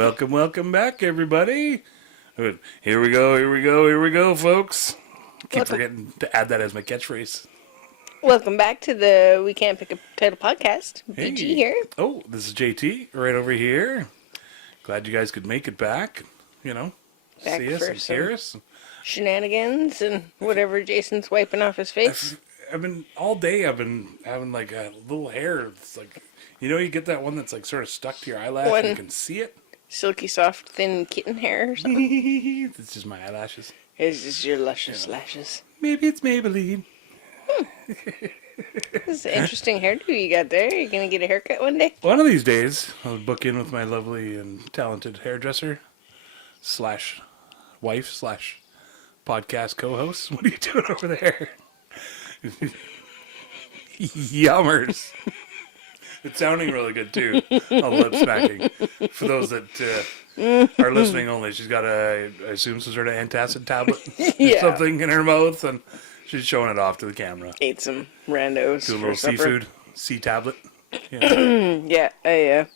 Welcome back, everybody. Here we go, folks. Keep forgetting to add that as my catchphrase. Welcome back to the We Can't Pick a Title podcast. Hey. BG here. Oh, this is JT right over here. Glad you guys could make it back. You know, Back see us for and some hear us. Shenanigans and whatever Jason's wiping off his face. I've been all day. I've been having like a little hair. It's like, you know, you get that one that's like sort of stuck to your eyelash and you can see it. Silky, soft, thin kitten hair or something. It's just my eyelashes. It's just your luscious lashes. Maybe it's Maybelline. This is an interesting hairdo you got there. You're going to get a haircut one day? One of these days, I'll book in with my lovely and talented hairdresser slash wife slash podcast co-host. What are you doing over there? Yummers. It's sounding really good, too. All lip smacking. For those that are listening only, she's got I assume some sort of antacid tablet or something in her mouth, and she's showing it off to the camera. Ate some randos. Do a little supper. seafood, sea tablet. Yeah. Yeah, I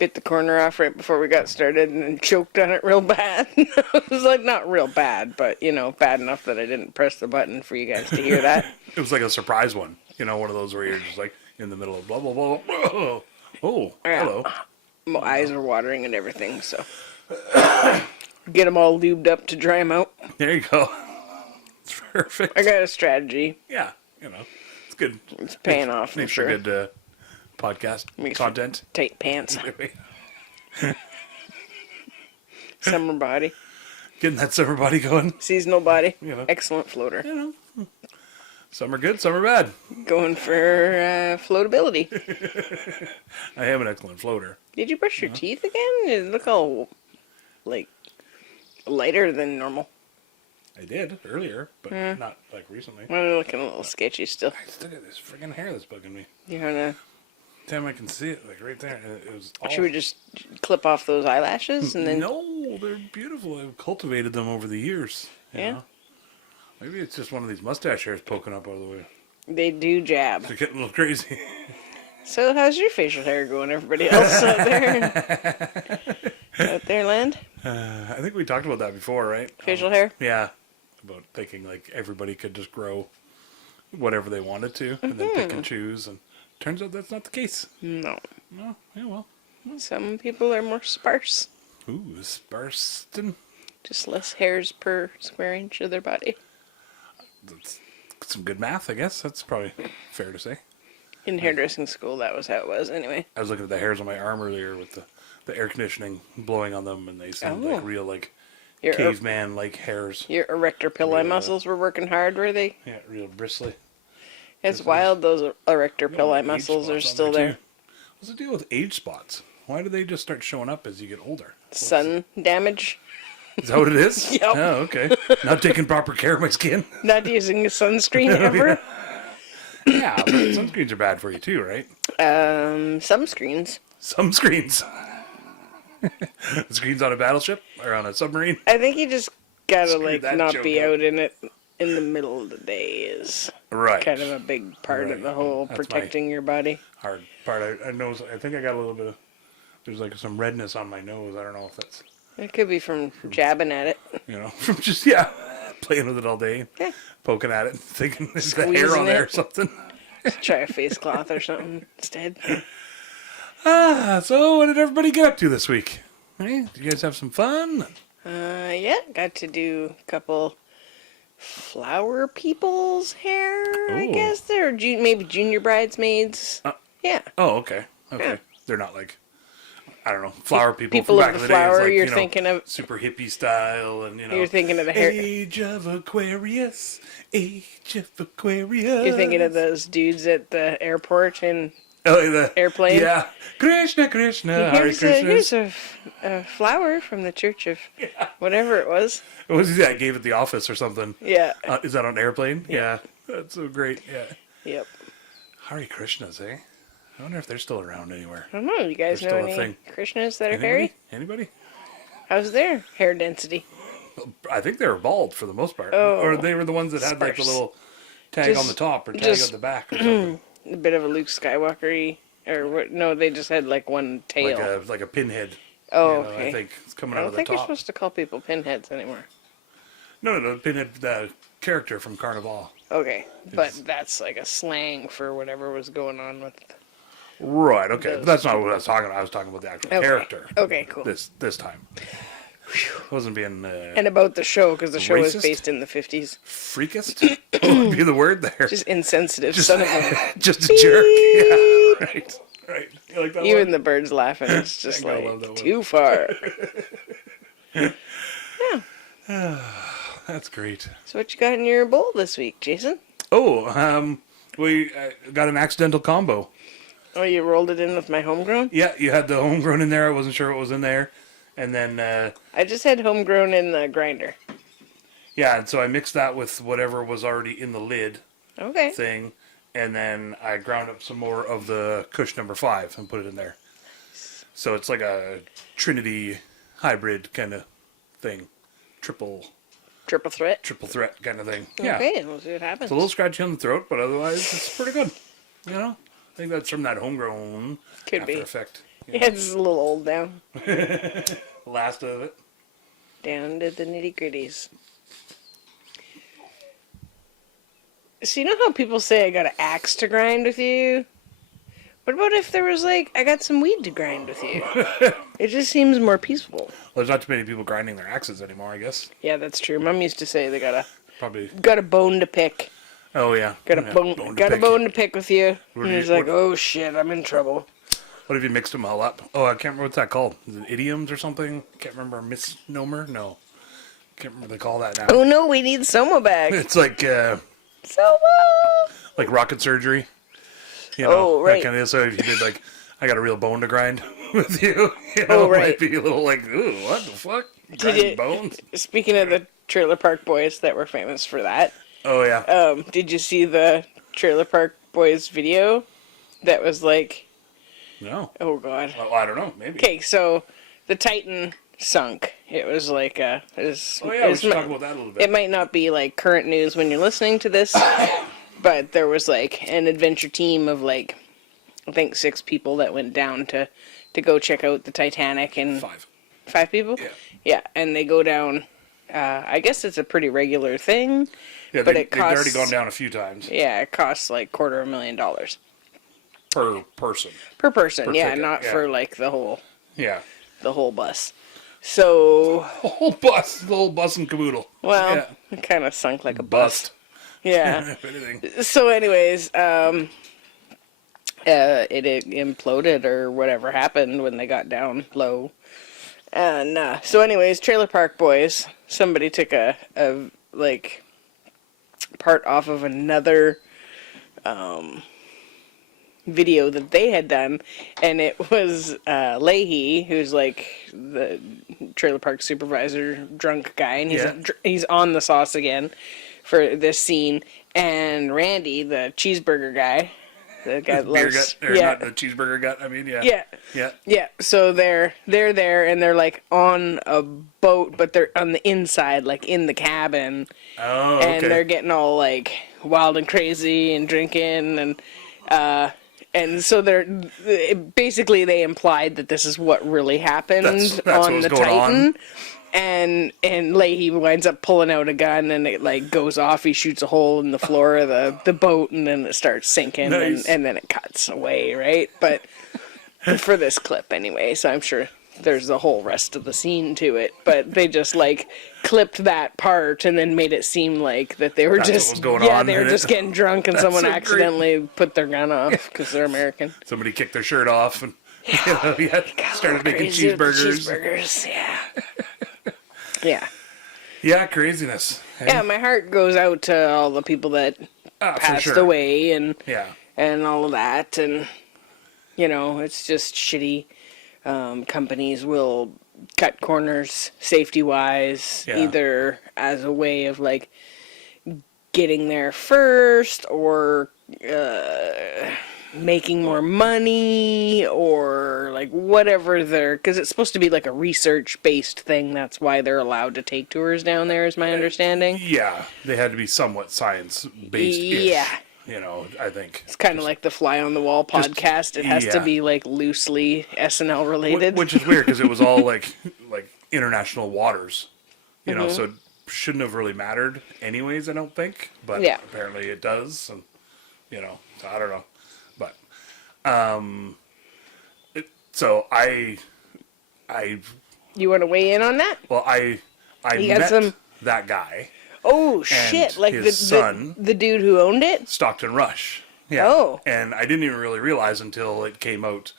bit the corner off right before we got started and then choked on it real bad. It was like not real bad, but, you know, bad enough that I didn't press the button for you guys to hear that. It was like a surprise one. You know, one of those where you're just like in the middle of blah, blah, blah. Blah. Oh, Yeah. hello. My eyes are watering and everything, so get them all lubed up to dry them out. There you go. It's perfect. I got a strategy. Yeah, you know, it's good. It's paying off, I'm Makes sure. for good podcast Makes for content. tight pants. Summer body. Getting that summer body going. Seasonal body. You know. Excellent floater. You know, some are good, some are bad. Going for floatability. I am an excellent floater. Did you brush your teeth again? You look all, like, lighter than normal. I did earlier, but not like recently. I'm looking a little sketchy still. Look at this friggin' hair that's bugging me. You wanna... Damn, I can see it like right there. It was all... Should we just clip off those eyelashes and then... No, they're beautiful. I've cultivated them over the years. You Yeah. know? Maybe it's just one of these mustache hairs poking up out of the way. They do jab. They're getting a little crazy. So how's your facial hair going, everybody else out there? Out there, land? I think we talked about that before, right? Facial hair? Yeah. About thinking like everybody could just grow whatever they wanted to and then pick and choose. And turns out that's not the case. No. No, yeah, well. Some people are more sparse. Ooh, Sparston. Just less hairs per square inch of their body. That's some good math, I guess. That's probably fair to say. In hairdressing school, that was how it was anyway. I was looking at the hairs on my arm earlier with the air conditioning blowing on them, and they seemed like real, like, Your, caveman-like hairs. your erector pili muscles were working hard, were they? Yeah, real bristly. It's wild, those erector pili Age muscles are spots on still there. too. What's the deal with age spots? Why do they just start showing up as you get older? Sun damage. Is that what it is? Yep. Oh, okay. Not taking proper care of my skin. Not using a sunscreen ever. Yeah, but sunscreens are bad for you too, right? Some screens. Some screens. Screens on a battleship or on a submarine. I think you just gotta Screw like that not joke be up. out in it in the middle of the day is Right. kind of a big part Right. of the whole That's protecting your body. Hard part. I know. I think I got a little bit of. There's like some redness on my nose. I don't know if that's, It could be from jabbing at it. you know, from just playing with it all day, Yeah. poking at it, thinking there's a hair on Squeezing there or it. something. Try a face cloth or something instead. So what did everybody get up to this week? Hey, did you guys have some fun? Yeah, got to do a couple flower people's hair, I Ooh. guess. They're maybe junior bridesmaids. Yeah. Oh, okay. Okay. Yeah. They're not like, I don't know, flower people. People from of back the in the day. It's flower, like, you're you know, thinking of... super hippie style, and you know, You're thinking of the hair... Age of Aquarius, Age of Aquarius. You're thinking of those dudes at the airport and the airplane? Yeah, Krishna, Hare Krishna. Here's a flower from the church of whatever it was. What was that? I gave it the office or something. Yeah. Is that on airplane? Yeah, that's so great. Yeah, Yep. Hare Krishnas, eh? I wonder if they're still around anywhere. I don't know. You guys They're know still a any thing. Krishnas that are Anybody? hairy? Anybody? How's their hair density? I think they were bald for the most part. Oh, or they were the ones that had like the sparse. little tag on Just- the top or tag just- on the back or something. A bit of a Luke Skywalker-y, or what? No, they just had like one tail. Like a pinhead. Oh, You know, okay. I think it's coming I out don't of the think you're top. supposed to call people pinheads anymore. No, Pinhead, the character from Carnival. Okay, but that's like a slang for whatever was going on with. Right. Okay, but Those that's not what I was talking about. I was talking about the actual Okay. character. Okay, cool. This time, I wasn't being And about the show, because the show was racist? based in the 50s. freakist. What would be the word there? Just insensitive son of a... Just a jerk. Yeah. Right. Right. You like that Even one? the birds laughing, it's just I love that like, one. too far. That's great. So what you got in your bowl this week, Jason? Oh, we got an accidental combo. Oh, you rolled it in with my homegrown? Yeah, you had the homegrown in there. I wasn't sure what was in there. And then, I just had homegrown in the grinder. yeah, and so I mixed that with whatever was already in the lid Okay. thing. And then I ground up some more of the Kush number 5 and put it in there. So it's like a Trinity hybrid kind of thing. Triple Triple threat. kind of thing. Yeah. Okay, we'll see what happens. It's a little scratchy on the throat, but otherwise it's pretty good. You know? I think that's from that homegrown Could after be. effect. Yeah, it's a little old now. Last of it. Down to the nitty gritties. So you know how people say I got an axe to grind with you? What about if there was like, I got some weed to grind with you? It just seems more peaceful. Well, there's not too many people grinding their axes anymore, I guess. Yeah, that's true. Mom used to say they Probably. got a bone to pick. Oh, yeah. Got a Yeah, bone to pick. to pick with you. What And do you- he's like, what- oh shit, I'm in trouble. What if you mixed them all up? Oh, I can't remember what's that called. Is it idioms or something? Can't remember. Misnomer? No. Can't remember what they call that now. Oh no, we need Soma back. It's like Soma! rocket surgery. You know, Oh, right. That kind of, so if you did like, I got a real bone to grind with you, you know, Oh, it right. might be a little like, ooh, what the fuck? Grinding bones? Speaking of the Trailer Park Boys that were famous for that, Oh, yeah. did you see the Trailer Park Boys video? That was like, No. oh god. Well, I don't know. Maybe. Okay, so the Titan sunk. It was like Oh, yeah, we should talk about that a little bit. It might not be like current news when you're listening to this, but there was like an adventure team of like, I think 6 people that went down to go check out the Titanic, and 5 people? Yeah. Yeah, and they go down, I guess it's a pretty regular thing. Yeah, but they've already gone down a few times. Yeah, it costs like $250,000 Per person. per person. Per Yeah, ticket, not yeah. for like the Yeah. whole bus. So, The whole bus and caboodle. well, Yeah. it kind of sunk like a bus. Bust. Yeah. If anything. So, anyways, it imploded or whatever happened when they got down low. And so, anyways, Trailer Park Boys. Somebody took a like part off of another video that they had done, and it was Leahy, who's like the trailer park supervisor, drunk guy, and he's on the sauce again for this scene, and Randy, the cheeseburger guy, the guy that Beer loves, gut, or not the cheeseburger gut, I mean, yeah. yeah. So they're there, and they're like on a boat, but they're on the inside, like in the cabin, Oh, and okay. they're getting all like wild and crazy and drinking, and so they're basically they implied that this is what really happened That's on what's the going Titan. on. And Leahy winds up pulling out a gun, and it like goes off. He shoots a hole in the floor of the boat, and then it starts sinking, Nice. and then it cuts away, right? But for this clip anyway, so I'm sure there's the whole rest of the scene to it. But they just like clipped that part and then made it seem like that they were That's what just was going yeah, on they were in just it. getting drunk, and That's someone so great. accidentally put their gun off because they're American. Somebody kicked their shirt off and started making Crazy with the cheeseburgers. cheeseburgers, yeah. Yeah. Yeah, craziness. Yeah, my heart goes out to all the people that For passed sure. away and Yeah. all of that, and you know, it's just shitty. Companies will cut corners safety wise, Yeah. either as a way of like getting there first, or making more money, or like whatever they're, because it's supposed to be like a research based thing. That's why they're allowed to take tours down there, is my understanding. Yeah, they had to be somewhat science based. Yeah, I think It's kind of like the Fly on the Wall podcast. It has to be like loosely SNL related. which is weird because it was all like international waters, so it shouldn't have really mattered anyways, I don't think, but apparently it does, and so I don't know, but so I you want to weigh in on that? well I met that guy. Oh shit! Like his son, the dude who owned it, Stockton Rush. Yeah. Oh. And I didn't even really realize until it came out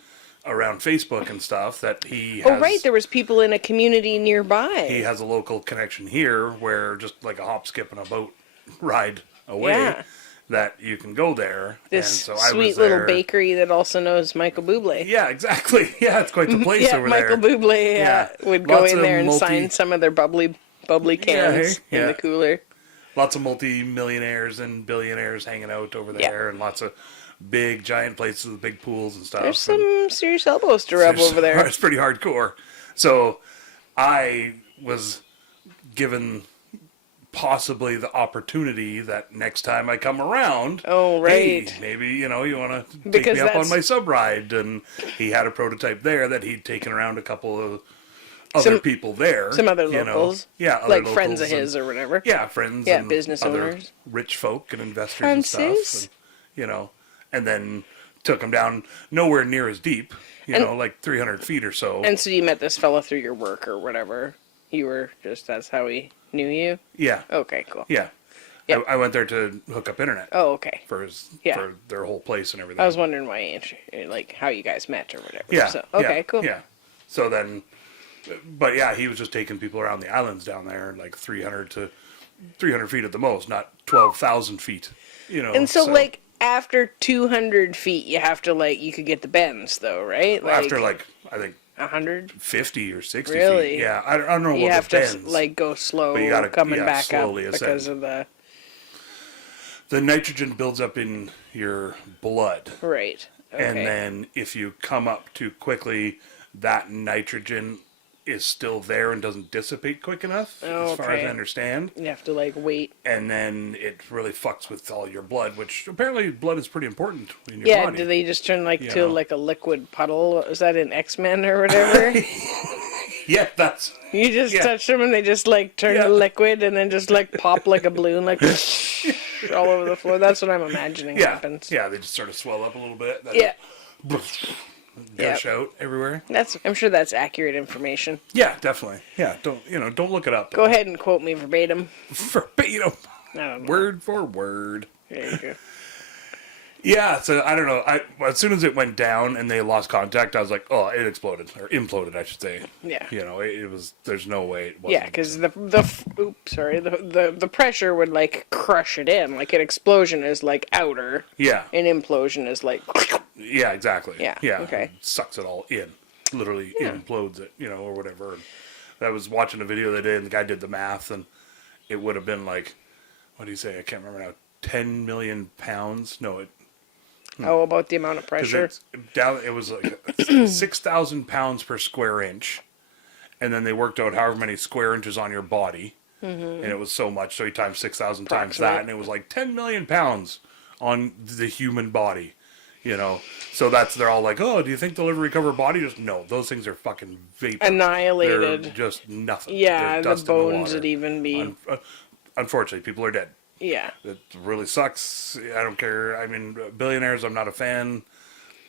around Facebook and stuff that he has... Oh, right. There was people in a community nearby. He has a local connection here where just like a hop, skip, and a boat ride away that you can go there. This and so sweet little bakery that also knows Michael Bublé. Yeah, exactly. Yeah, it's quite the place over Michael there. Michael Bublé would go in there and sign some of their bubbly cans in the cooler. Lots of multi-millionaires and billionaires hanging out over there, and lots of big, giant places with big pools and stuff. There's some serious elbows to rub over there. It's pretty hardcore. So I was given possibly the opportunity that next time I come around, hey, maybe, you want to take me up on my sub ride. And he had a prototype there that he'd taken around a couple of other people there. Some other locals. Yeah, other like locals friends of his or whatever. Yeah, friends. Yeah, and business owners. Rich folk and investors and stuff. And, and then took him down nowhere near as deep, like 300 feet or so. And so you met this fella through your work or whatever. You were just, that's how he knew you? Yeah. Okay, cool. Yeah. I went there to hook up internet. Oh, okay. For their whole place and everything. I was wondering why, like, how you guys met or whatever. Yeah. So, okay, cool. Yeah. So then... But yeah, he was just taking people around the islands down there, like 300 feet at the most, not 12,000 feet. And so, like, after 200 feet, you have to, like, you could get the bends, though, right? Like, after, like, I think 150 or 60 really? feet. Yeah, I don't know what the bends. You have to, like, go slow but you gotta, coming back up ascend. because of the nitrogen builds up in your blood. Right. Okay. And then if you come up too quickly, that nitrogen is still there and doesn't dissipate quick enough, as far as I understand. You have to, like, wait. And then it really fucks with all your blood, which apparently blood is pretty important in your body. Yeah, do they just turn, like, to, like, a liquid puddle? Is that in X-Men or whatever? Yeah, that's... You just touch them and they just, like, turn to liquid and then just, like, pop like a balloon, like, all over the floor. That's what I'm imagining happens. Yeah, they just sort of swell up a little bit. Gush out everywhere. I'm sure that's accurate information. Yeah, definitely. Yeah, don't look it up. Go ahead and quote me verbatim. Verbatim. I don't know. Word for word. There you go. Yeah, so I don't know. As soon as it went down and they lost contact, I was like, oh, it exploded. Or imploded, I should say. Yeah. It was, there's no way it wasn't. Yeah, because the pressure would, like, crush it in. Like, an explosion is, like, outer. Yeah. An implosion is, like... Yeah, exactly. Yeah. Okay. It sucks it all in. Literally implodes it, or whatever. And I was watching a video the other day and the guy did the math and it would have been like, what do you say? I can't remember now. 10 million pounds? No, How about the amount of pressure? It was like 6,000 pounds per square inch. And then they worked out however many square inches on your body. Mm-hmm. And it was so much. So you times 6,000 times that. And it was like 10 million pounds on the human body. So they're all like, oh, do you think they'll ever recover body? Just no, those things are fucking vapor. Annihilated. They're just nothing. Yeah, the bones would even be. Unfortunately, people are dead. Yeah. It really sucks. I don't care. I mean, billionaires I'm not a fan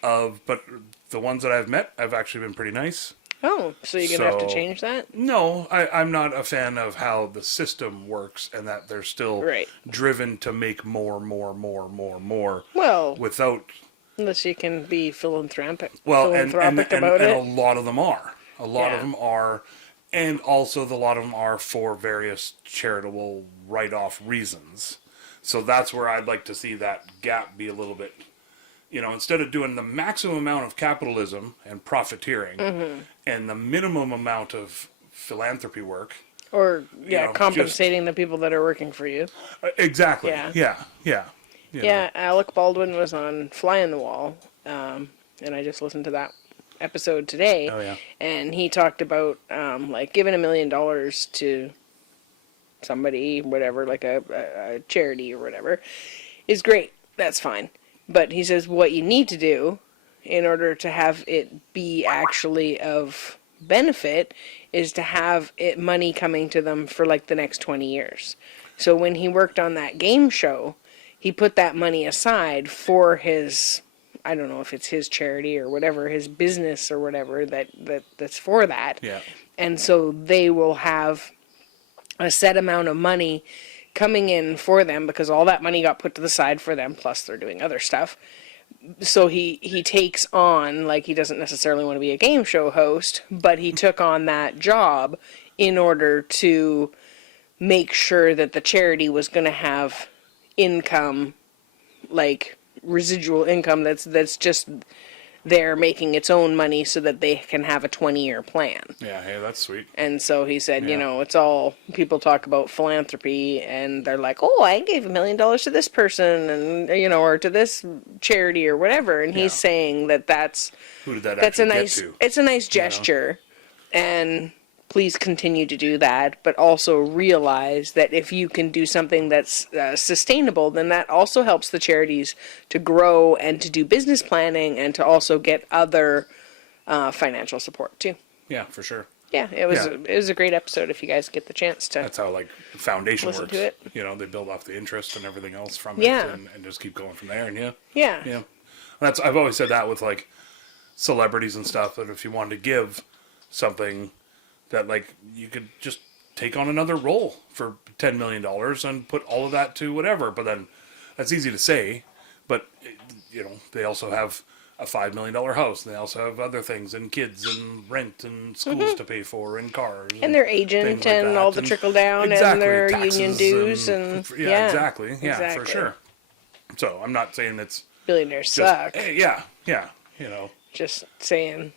of, but the ones that I've met have actually been pretty nice. Oh, so you're going to have to change that? No, I'm not a fan of how the system works and that they're still driven to make more. Well, without... Unless you can be philanthropic. Well, and a lot of them are. A lot of them are. And also, a lot of them are for various charitable write-off reasons. So that's where I'd like to see that gap be a little bit... instead of doing the maximum amount of capitalism and profiteering and the minimum amount of philanthropy work. Or, compensating the people that are working for you. Exactly. Yeah. Yeah, Alec Baldwin was on Fly on the Wall, and I just listened to that episode today. Oh, yeah. And he talked about, like, giving $1 million to somebody, whatever, like a charity or whatever, is great. that's fine. But he says what you need to do in order to have it be actually of benefit is to have it money coming to them for like the next 20 years. So when he worked on that game show, he put that money aside for his, I don't know if it's his charity or whatever, his business or whatever that's for that. Yeah. And so they will have a set amount of money coming in for them because all that money got put to the side for them, plus they're doing other stuff. So he takes on, like, he doesn't necessarily want to be a game show host, but he took on that job in order to make sure that the charity was going to have income, like residual income that's just there making its own money so that they can have a 20-year plan. Yeah, hey, that's sweet. And so he said, you know, it's all, people talk about philanthropy and they're like, oh, I gave $1 million to this person and, you know, or to this charity or whatever. And he's saying that's Who did that that's a actually nice, get to? it's a nice gesture. You know? And please continue to do that, but also realize that if you can do something that's sustainable, then that also helps the charities to grow and to do business planning and to also get other financial support too. Yeah, for sure. Yeah, it was a great episode if you guys get the chance to. That's how, like, the foundation listen works. to it. You know, they build off the interest and everything else from it and just keep going from there. And yeah. I've always said that with, like, celebrities and stuff, that if you wanted to give something that, like, you could just take on another role for $10 million and put all of that to whatever. But then that's easy to say, but, you know, they also have a $5 million house, and they also have other things, and kids, and rent, and schools to pay for, and cars. And their agent, and all the trickle down, and their union dues, and yeah, exactly. Yeah, for sure. So I'm not saying it's billionaires suck. Hey, yeah, you know. Just saying.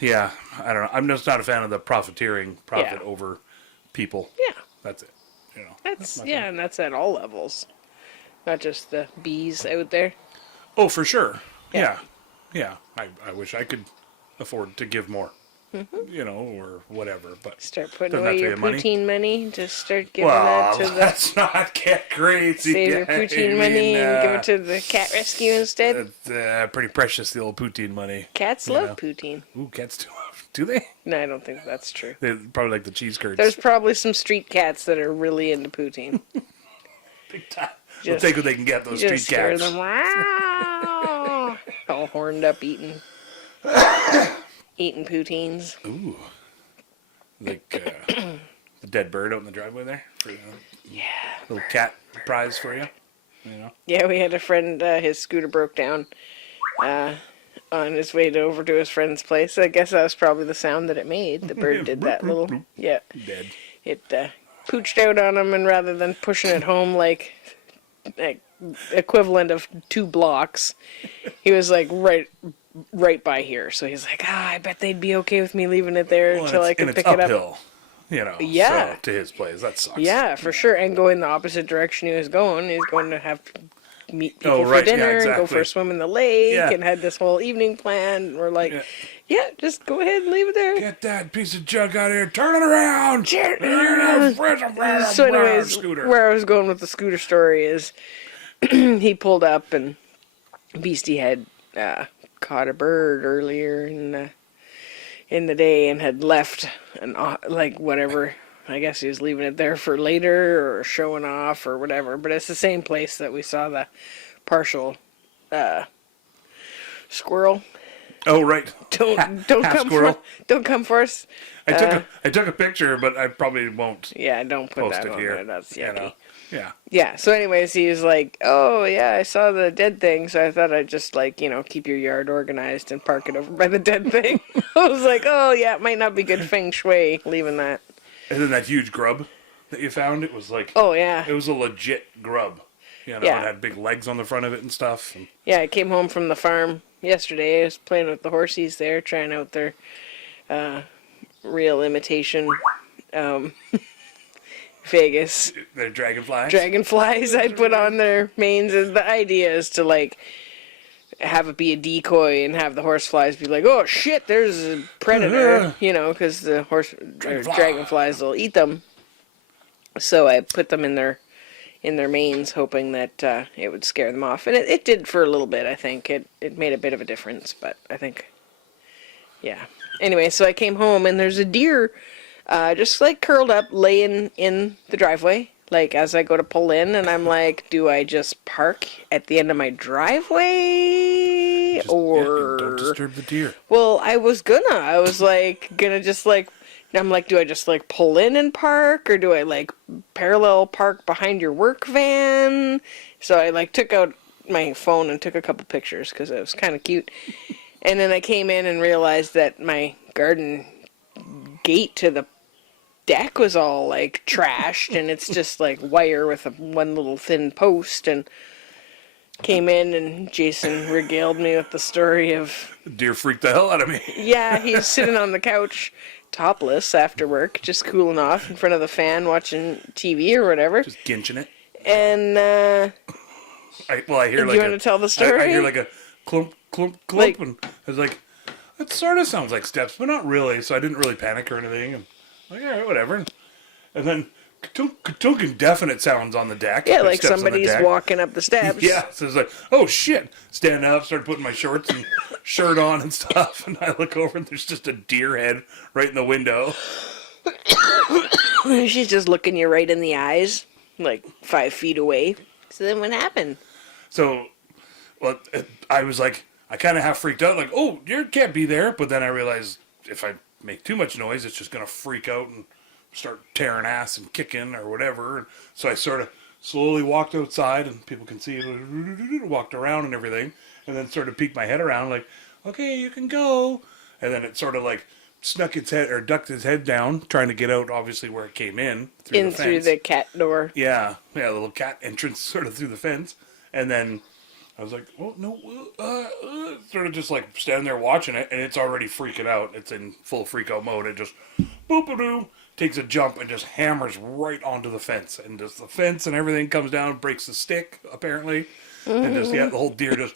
Yeah, I don't know. I'm just not a fan of the profit over people. Yeah. That's it. You know. That's and that's at all levels. Not just the bees out there. Oh, for sure. Yeah. Yeah. I wish I could afford to give more. You know, or whatever. But start putting away your poutine money. Just start giving that to the. Let's not get crazy. Save your poutine money and give it to the cat rescue instead. It's pretty precious, the old poutine money. Cats love poutine. Ooh, cats do. Do they? No, I don't think that's true. They probably like the cheese curds. There's probably some street cats that are really into poutine. Big time. They'll take what they can get, those street cats. Them, wow, all horned up eating poutines. Ooh. Like the dead bird out in the driveway there? For, little cat prize for you? You know? Yeah, we had a friend, his scooter broke down on his way over to his friend's place. I guess that was probably the sound that it made. The bird did that little... Yeah. Dead. It pooched out on him, and rather than pushing it home like equivalent of 2 blocks, he was like right by here. So he's like, I bet they'd be okay with me leaving it there until I can pick it up. You know, yeah. So to his place. That sucks. Yeah, for sure. And going the opposite direction he was going. He's going to have meet people for dinner and go for a swim in the lake and had this whole evening planned. And we're like, just go ahead and leave it there. Get that piece of junk out of here. Turn it around. So anyways, scooter. Where I was going with the scooter story is he pulled up and Beastie had caught a bird earlier in the day and had left like whatever. I guess he was leaving it there for later or showing off or whatever. But it's the same place that we saw the partial squirrel. Oh right. Don't come for us. I took a picture, but I probably won't. Yeah, don't put post that it on here. there. That's yucky. You know? Yeah. Yeah. So, anyways, he was like, "Oh yeah, I saw the dead thing, so I thought I'd just keep your yard organized and park it over by the dead thing." I was like, "Oh yeah, it might not be good feng shui leaving that." And then that huge grub that you found, it was like... Oh, yeah. It was a legit grub. You know, it had big legs on the front of it and stuff. And... Yeah, I came home from the farm yesterday. I was playing with the horsies there, trying out their real imitation Vegas. They're dragonflies? Dragonflies I'd put on their manes. And the idea is to, have it be a decoy and have the horseflies be like, oh shit, there's a predator, because the dragonflies will eat them. So I put them in their in their manes, hoping that it would scare them off. And it did for a little bit, I think. It made a bit of a difference, but I think, yeah. Anyway, so I came home, and there's a deer just, like, curled up, laying in the driveway, like, as I go to pull in, and I'm like, do I just park at the end of my driveway, or... don't disturb the deer. Well, I was like, gonna just, like, I'm like, do I just, like, pull in and park, or do I, like, parallel park behind your work van? So I, like, took out my phone and took a couple pictures, because it was kind of cute. And then I came in and realized that my garden gate to the deck was all, like, trashed, and it's just, like, wire with one little thin post, and came in, and Jason regaled me with the story of... Deer freaked the hell out of me. Yeah, he was sitting on the couch, topless, after work, just cooling off in front of the fan, watching TV or whatever. Just ginching it. And, I hear, do like, you want to tell the story? I hear, like, a clump, clump, clump, Like, and I was like, that sort of sounds like steps, but not really, so I didn't really panic or anything, and like, all right, whatever. And then, ka-tunk, indefinite sounds on the deck. yeah, like steps on the somebody's deck. walking up the steps. Yeah, so it's like, oh shit! Stand up, start putting my shorts and shirt on and stuff, and I look over and there's just a deer head right in the window. She's just looking you right in the eyes, like 5 feet away. So then what happened? So, well, I was like, I kind of half freaked out, like, oh, deer can't be there, but then I realized if I make too much noise, it's just gonna freak out and start tearing ass and kicking or whatever. And so I sort of slowly walked outside, and people can see it, walked around and everything, and then sort of peeked my head around like, okay, you can go. And then it sort of like snuck its head, or ducked its head down, trying to get out, obviously, where it came in. Through the cat door. Yeah, a little cat entrance sort of through the fence. And then I was like, oh, no, sort of just like standing there watching it, and it's already freaking out. It's in full freak out mode. It just, boop-a-doo, takes a jump and just hammers right onto the fence. And just the fence and everything comes down, breaks the stick, apparently. Mm-hmm. And just, the whole deer just,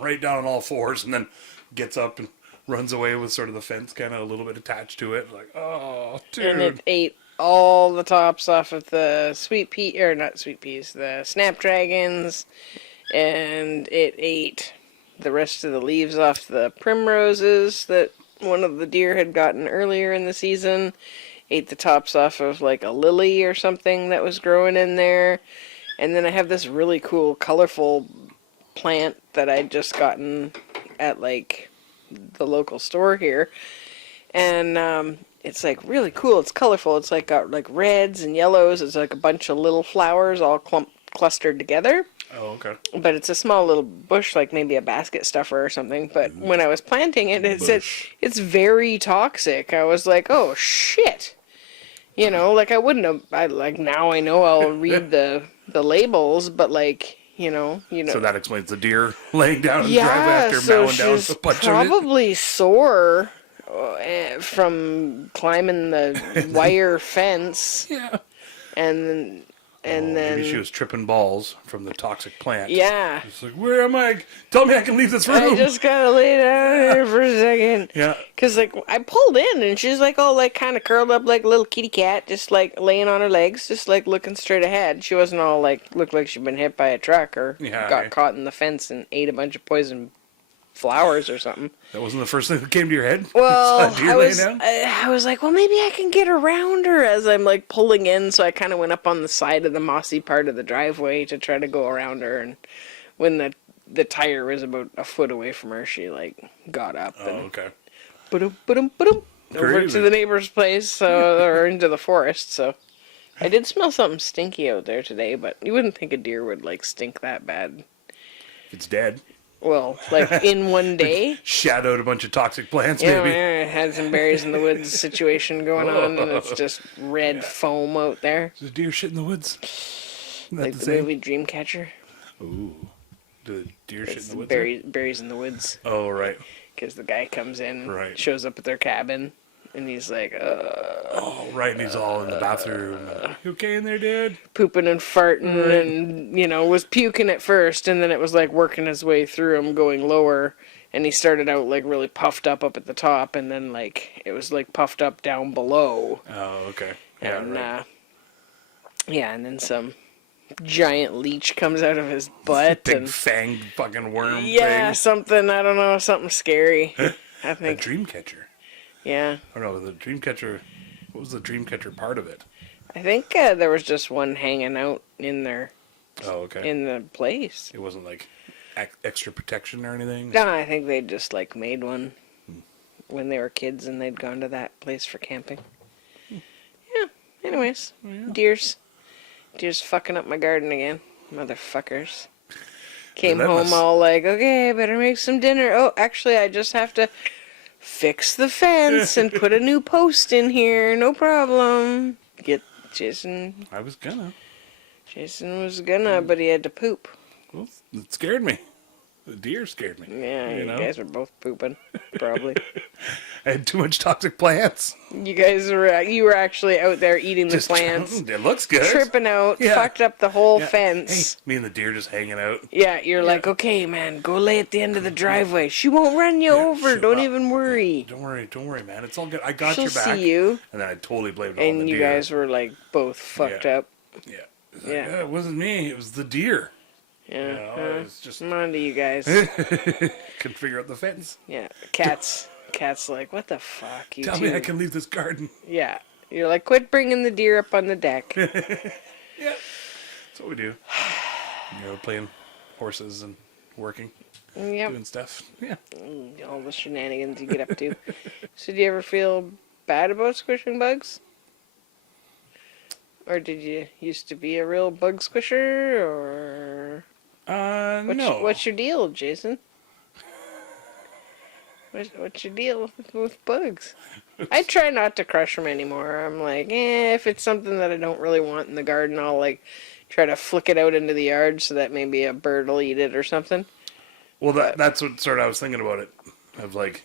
right down on all fours, and then gets up and runs away with sort of the fence kind of a little bit attached to it. Like, oh, dude. And it ate all the tops off of the the snapdragons, and it ate the rest of the leaves off the primroses that one of the deer had gotten earlier in the season. Ate the tops off of, like, a lily or something that was growing in there. And then I have this really cool, colorful plant that I'd just gotten at, like, the local store here. And it's, like, really cool. It's colorful. It's, like, got, like, reds and yellows. It's, like, a bunch of little flowers all clustered together. Oh, okay. But it's a small little bush, like maybe a basket stuffer or something. But when I was planting it, it said it's very toxic. I was like, oh, shit. You know, like, I wouldn't have, now I know I'll read the labels, but, like, you know. So that explains the deer laying down in the driveway after mowing down a bunch of it. Probably sore from climbing the wire fence. Yeah. And then maybe she was tripping balls from the toxic plant. Yeah. It's like, where am I? Tell me I can leave this room. I just gotta lay down here for a second. Yeah. Because, like, I pulled in, and she's, like, all, like, kind of curled up like a little kitty cat, just, like, laying on her legs, just, like, looking straight ahead. She wasn't all, like, looked like she'd been hit by a truck or got caught in the fence and ate a bunch of poison flowers or something. That wasn't the first thing that came to your head? Well, I was like, well, maybe I can get around her as I'm, like, pulling in, so I kind of went up on the side of the mossy part of the driveway to try to go around her, and when the tire was about a foot away from her, she, like, got up and okay. Over to the neighbor's place, or into the forest, so I did smell something stinky out there today, but you wouldn't think a deer would, like, stink that bad. It's dead. Well, like, in one day. Shadowed a bunch of toxic plants, maybe. Yeah, had some berries in the woods situation going on, and it's just red foam out there. Is a deer shit in the woods? Like the movie Dreamcatcher. Ooh. The deer shit in the woods? Berries in the woods. Oh, right. Because the guy comes in, shows up at their cabin, and he's like, Oh, right, and he's all in the bathroom. You okay in there, Dad? Pooping and farting, and, you know, was puking at first, and then it was, like, working his way through him, going lower, and he started out, like, really puffed up at the top, and then, like, it was, like, puffed up down below. Oh, okay. Yeah, and, and then some giant leech comes out of his butt. Big and fanged fucking worm yeah, thing. something, I don't know, something scary. I A think. dream catcher. Yeah. I don't know, the dream catcher, what was the dream catcher part of it? I think there was just one hanging out in there, Oh, okay. in the place. It wasn't like extra protection or anything? No, I think they just like made one when they were kids and they'd gone to that place for camping. Yeah. Anyways, deers fucking up my garden again, motherfuckers. Came home all like, okay, better make some dinner. Oh, actually, I just have to fix the fence and put a new post in here. No problem. Jason was gonna, but he had to poop. Well, it scared me. The deer scared me. Yeah, you guys were both pooping, probably. I had too much toxic plants. You were actually out there eating the plants. It looks good. Tripping out, fucked up the whole fence. Hey, me and the deer just hanging out. Yeah, you're like, okay, man, go lay at the end of the driveway. She won't run you over. Don't even worry. Don't worry, man. It's all good. I got She'll your back. see you. And then I totally blamed it on the deer. And you guys were like both fucked up. Yeah. It wasn't me. It was the deer. Yeah. It was just... I'm on to you guys. Couldn't figure out the fence. Yeah. Cat's like, what the fuck, you Tell me I can leave this garden. Yeah. You're like, quit bringing the deer up on the deck. Yeah. That's what we do. Playing horses and working. Yep. Doing stuff. Yeah. All the shenanigans you get up to. So do you ever feel bad about squishing bugs? Or did you used to be a real bug squisher, or... No. What's your deal, Jason? What's your deal with bugs? I try not to crush them anymore. I'm like, if it's something that I don't really want in the garden, I'll like try to flick it out into the yard so that maybe a bird will eat it or something. Well, that's what sort of I was thinking about it. Of like,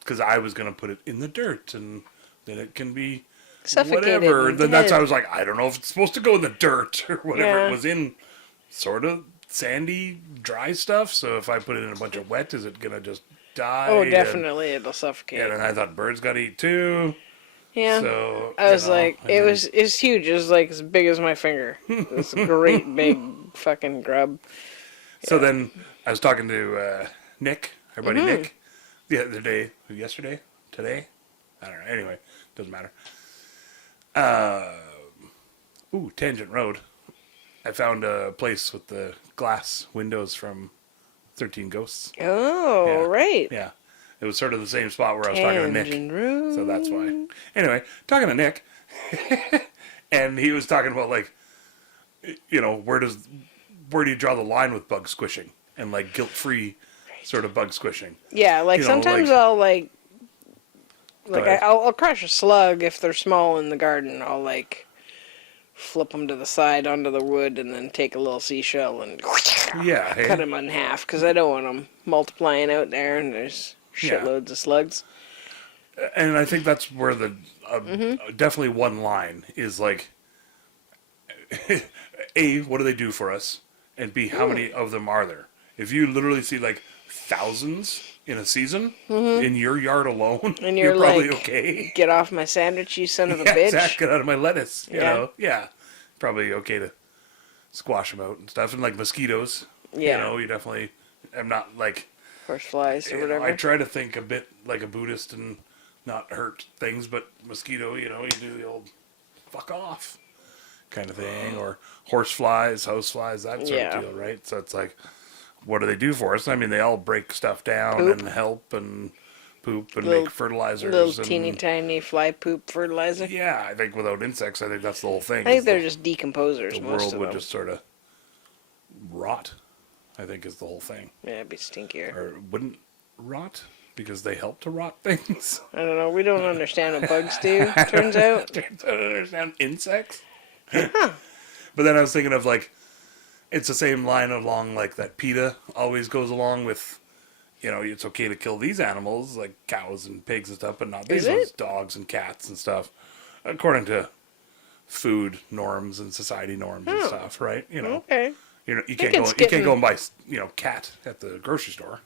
because I was going to put it in the dirt and then it can be Suffocated. whatever. Then that's why I was like, I don't know if it's supposed to go in the dirt or whatever. It was in sort of sandy, dry stuff. So if I put it in a bunch of wet, is it going to just die? Oh, definitely. It'll suffocate. And then I thought birds got to eat too. Yeah. So I was like, it's huge. It was like as big as my finger. This great big fucking grub. So then I was talking to Nick, our buddy Nick, the other day, today? I don't know. Anyway, doesn't matter. Tangent Road. I found a place with the glass windows from 13 Ghosts. Oh, right. Yeah. It was sort of the same spot where I was talking to Nick. Tangent Road. So that's why. Anyway, talking to Nick, and he was talking about, like, where do you draw the line with bug squishing and, like, guilt-free sort of bug squishing? Yeah, like sometimes I'll I'll crush a slug if they're small in the garden. I'll like flip them to the side onto the wood and then take a little seashell and cut them in half because I don't want them multiplying out there and there's shitloads of slugs. And I think that's where the definitely one line is like, A, what do they do for us? And B, how many of them are there? If you literally see like thousands in a season in your yard alone, and you're probably like, okay. Get off my sandwich, you son of a bitch. Get out of my lettuce. You know? Yeah. Probably okay to squash them out and stuff. And like mosquitoes. Yeah. You definitely, I'm not like... Horseflies or whatever. I try to think a bit like a Buddhist and not hurt things, but mosquito, you do the old fuck off kind of thing, or horseflies, houseflies, that sort of deal, right? So it's like, what do they do for us? I mean, they all break stuff down and help and poop and make fertilizers. Little teeny tiny fly poop fertilizer. Yeah, I think without insects, I think that's the whole thing. I think they're just decomposers. The world would just sort of rot, I think, is the whole thing. Yeah, it'd be stinkier. Or wouldn't rot because they help to rot things. I don't know. We don't understand what bugs do, turns out. I don't understand insects. Huh. But then I was thinking of, like, it's the same line along, like, that PETA always goes along with, it's okay to kill these animals, like cows and pigs and stuff, but not these ones, dogs and cats and stuff, according to food norms and society norms and stuff, right? Okay. You can't go and buy, cat at the grocery store.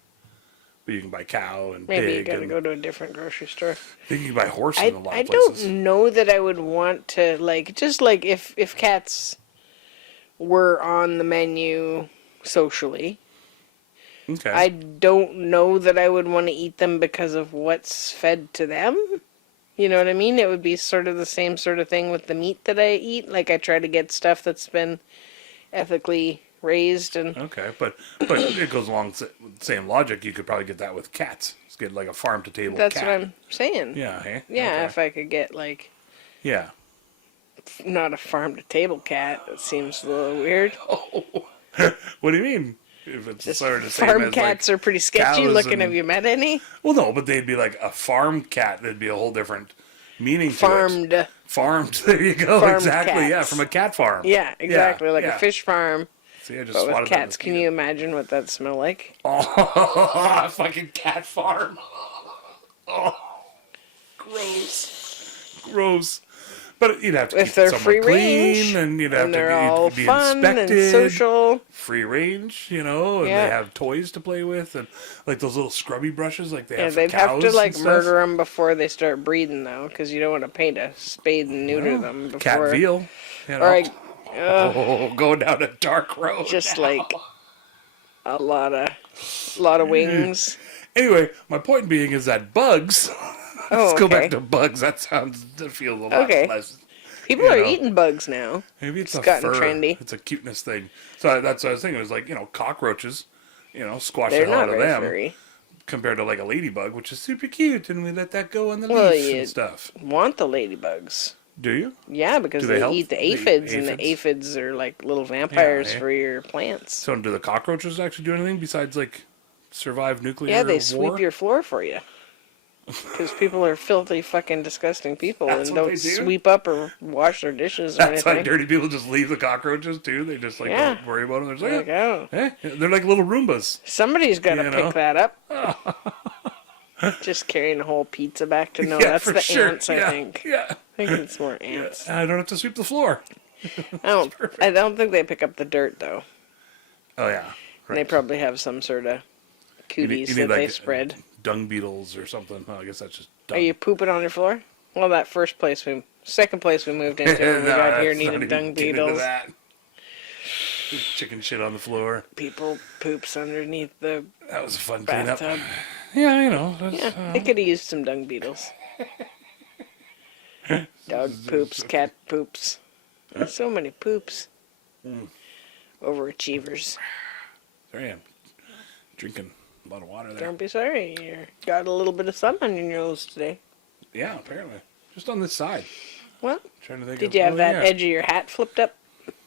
But you can buy cow and Maybe pig. you gotta and go to a different grocery store. I think you can buy horse in a lot I of places. don't know that I would want to, like, just like if cats were on the menu socially. Okay. I don't know that I would want to eat them because of what's fed to them. You know what I mean? It would be sort of the same sort of thing with the meat that I eat. Like, I try to get stuff that's been ethically raised and... Okay, but it goes along with the same logic. You could probably get that with cats. Just get like a farm-to-table cat. That's what I'm saying. Yeah, hey? Yeah, Okay. if I could get, like... Yeah. Not a farm-to-table cat. That seems a little weird. Oh. What do you mean? If it's Just sort of the same farm as, cats like, are pretty sketchy cows looking. and- Have you met any? Well, no, but they'd be like a farm cat. There'd be a whole different meaning to it. Farmed. Farmed. There you go. Farmed Exactly. cats. Yeah, from a cat farm. Yeah, exactly. Like yeah. a fish farm. See, I just But with swatted that cats, can you imagine what that smell like? Oh, a fucking cat farm. Oh, gross. Gross. But you'd have to If keep they're it somewhat free clean, range, and you'd have and to they're all be fun inspected. and social. Free range, and they have toys to play with, and like those little scrubby brushes, like they Yeah, have for they'd cows have to like and stuff. murder them before they start breeding, though, because you don't want to paint a spade and neuter them before. Cat veal. Or like, Going down a dark road. just now. like a lot of wings. Anyway, my point being is that bugs. Oh, Let's go okay. back to bugs. That feels a lot Okay. less. People are know. eating bugs now. Maybe it's It's a gotten fur. trendy. It's a cuteness thing. So that's what I was thinking. It was like cockroaches. Squash They're the hell not out of very them furry. compared to like a ladybug, which is super cute, and we let that go on the Well, leaf you and stuff. want the ladybugs. Do you? Yeah, because Do they they help? eat the They eat aphids, and the aphids? aphids are like little vampires eh? for your plants. So do the cockroaches actually do anything besides like survive nuclear Yeah, they war? sweep your floor for you. Because people are filthy, fucking disgusting people That's and what don't they do? sweep up or wash their dishes or That's why anything. dirty people just leave the cockroaches too. They just Yeah. don't worry about them. They're Like, oh, they're like little Roombas. somebody's got to You pick know? that up. Just carrying a whole pizza back to no, Yeah, that's for the sure. ants, I Yeah, think. Yeah. I think it's more ants. I don't have to sweep the floor. I don't think they pick up the dirt though. Oh yeah. And they probably have some sort of cooties that they spread. Dung beetles or something. Oh, I guess that's just dung. Are you pooping on your floor? Well, that second place we moved into when we got here let's not needed even dung get into beetles. that. Chicken shit on the floor. People poops underneath the That was a fun cleanup. bathtub. Yeah, that's, Yeah, they could have used some dung beetles. Dog poops, cat poops. So many poops. Overachievers. There I am. Drinking a lot of water there. Don't be sorry. You got a little bit of sun on your nose today. Yeah, apparently. Just on this side. What? Trying to think Did of, you have that yeah. edge of your hat flipped up?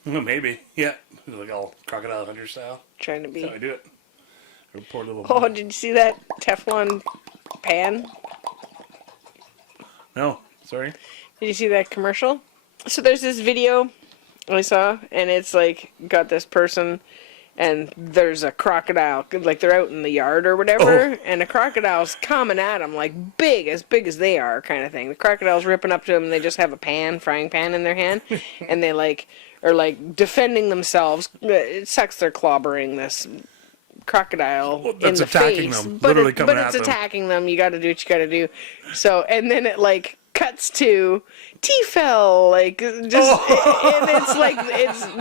Well, maybe. Yeah. Like all crocodile hunter style. Trying to That's how I be. do it. Or poor little. Oh, did you see that Teflon pan? No, sorry. Did you see that commercial? So there's this video I saw, and it's like got this person, and there's a crocodile, like they're out in the yard or whatever, and a crocodile's coming at them like as big as they are, kind of thing. The crocodile's ripping up to them, and they just have a frying pan in their hand, and they are defending themselves. It sucks they're clobbering this crocodile in that's the attacking face, them, but literally coming but at it's them. attacking them. You got to do what you got to do. So, and then it cuts to T-Fell, and it's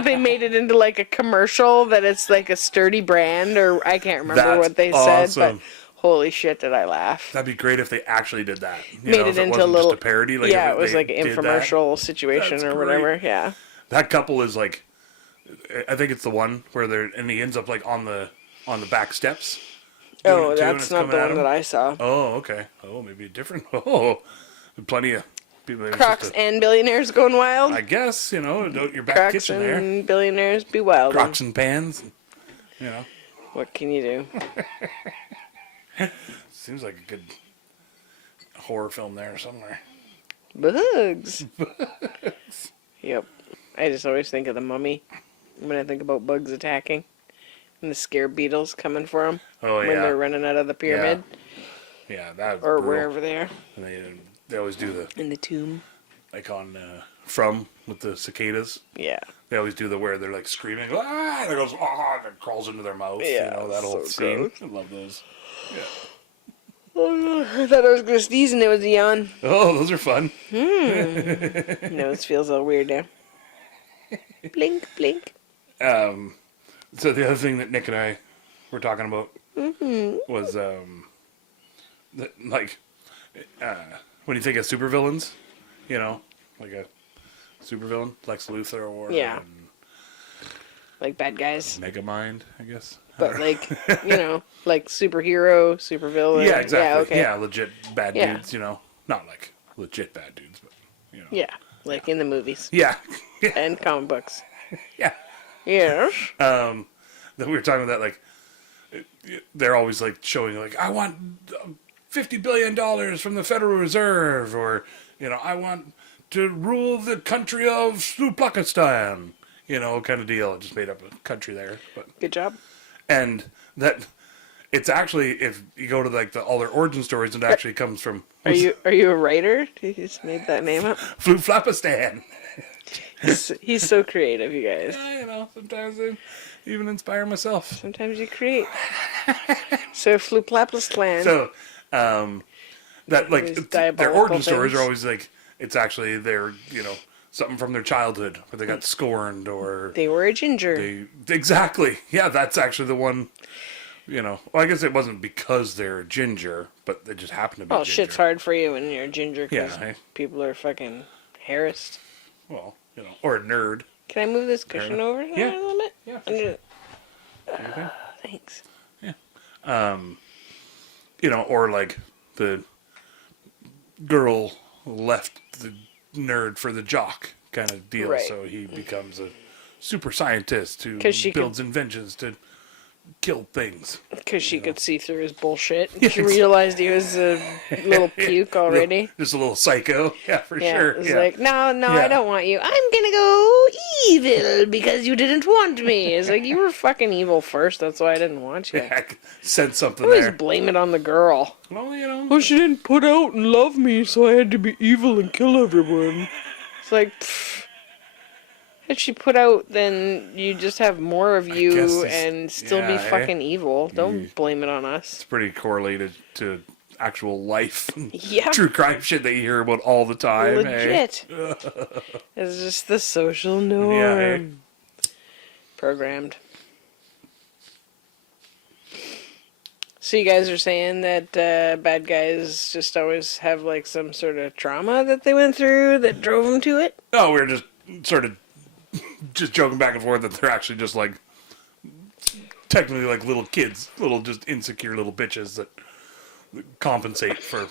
they made it into like a commercial that it's like a sturdy brand, or I can't remember That's what they said, awesome. but holy shit did I laugh. That'd be great if they actually did that. Made if it into a wasn't little just a parody. Like yeah, if it was they like an did that. infomercial situation That's or great. whatever. Yeah. That couple is like, I think it's the one where he ends up like on the back steps. doing Oh, it too, and that's it's not coming the at one him. that I saw. Oh, okay. Oh, maybe a different. Oh, plenty of people. It's Crocs just and Billionaires going wild. I guess out your back Crocs kitchen there. and Billionaires be wild. Crocs and pans. What can you do? Seems like a good horror film there somewhere. Bugs. Yep. I just always think of the Mummy when I think about bugs attacking and the scare beetles coming for them Oh when yeah. they're running out of the pyramid Yeah, that was or brutal. wherever they are And they always do the in the tomb. like on From with the cicadas. Yeah. They always do the where they're like screaming, ah, and it goes, ah, and it crawls into their mouth. Yeah, That whole so scene. gross. I love those. Oh, I thought I was going to sneeze and it was a yawn. Oh, those are fun. Nose feels all weird now. Blink, blink. So the other thing that Nick and I were talking about was like when you think of supervillains, you know, like a supervillain, Lex Luthor or Yeah. Like bad guys. Megamind, I guess. But like, you know, like superhero, supervillain. Yeah, exactly. Yeah, okay. Yeah, legit bad dudes, you know. Not like legit bad dudes, but, you know. Yeah, like in the movies. Yeah. And comic books. Yeah. Yes. That we were talking about, like, they're always, like, showing, like, I want $50 billion from the Federal Reserve, or, you know, I want to rule the country of Pakistan, you know, kind of deal. I just made up a country there. But Good job. and that it's actually, if you go to like all their origin stories, it actually comes from. Are you a writer? You just made that name up. Flapistan. He's so creative, you guys. Yeah, you know, sometimes I even inspire myself. Sometimes you create. So Fluplapistan. So, that like These their diabolical origin stories things. are always like it's actually their, you know, something from their childhood where they got scorned or They were a ginger. exactly. Yeah, that's actually the one. You know, well, I guess it wasn't because they're ginger, but they just happened to be. Well, ginger. shit's hard for you when you're a ginger because Yeah, hey. people are fucking harassed. Well, you know, or a nerd. Can I move this cushion enough. over Yeah. a little bit? Yeah, for I'm sure. gonna- Okay. Thanks. You know, or like the girl left the nerd for the jock kind of deal, Right. so he becomes a super scientist who 'Cause she builds inventions to kill things. Because she could see through his bullshit. Yeah, She realized he was a little puke already. Just a little psycho. Yeah, for Yeah, sure. it was Yeah. like, no, Yeah. I don't want you. I'm gonna go evil because you didn't want me. It's like, you were fucking evil first, that's why I didn't want you. Yeah, sense something Always there. blame it on the girl. Well, you know. Oh, she didn't put out and love me, so I had to be evil and kill everyone. It's like, pfft. If she put out, then you just have more of guess you it's- and still be yeah, eh? fucking evil. Don't blame it on us. It's pretty correlated to actual life. Yeah. True crime shit that you hear about all the time. eh? Legit. It's just the social norm. Yeah, eh? Programmed. So you guys are saying that bad guys just always have like some sort of trauma that they went through that drove them to it? No, we were just sort of just joking back and forth that they're actually just like technically like little kids, little just insecure little bitches that compensate for.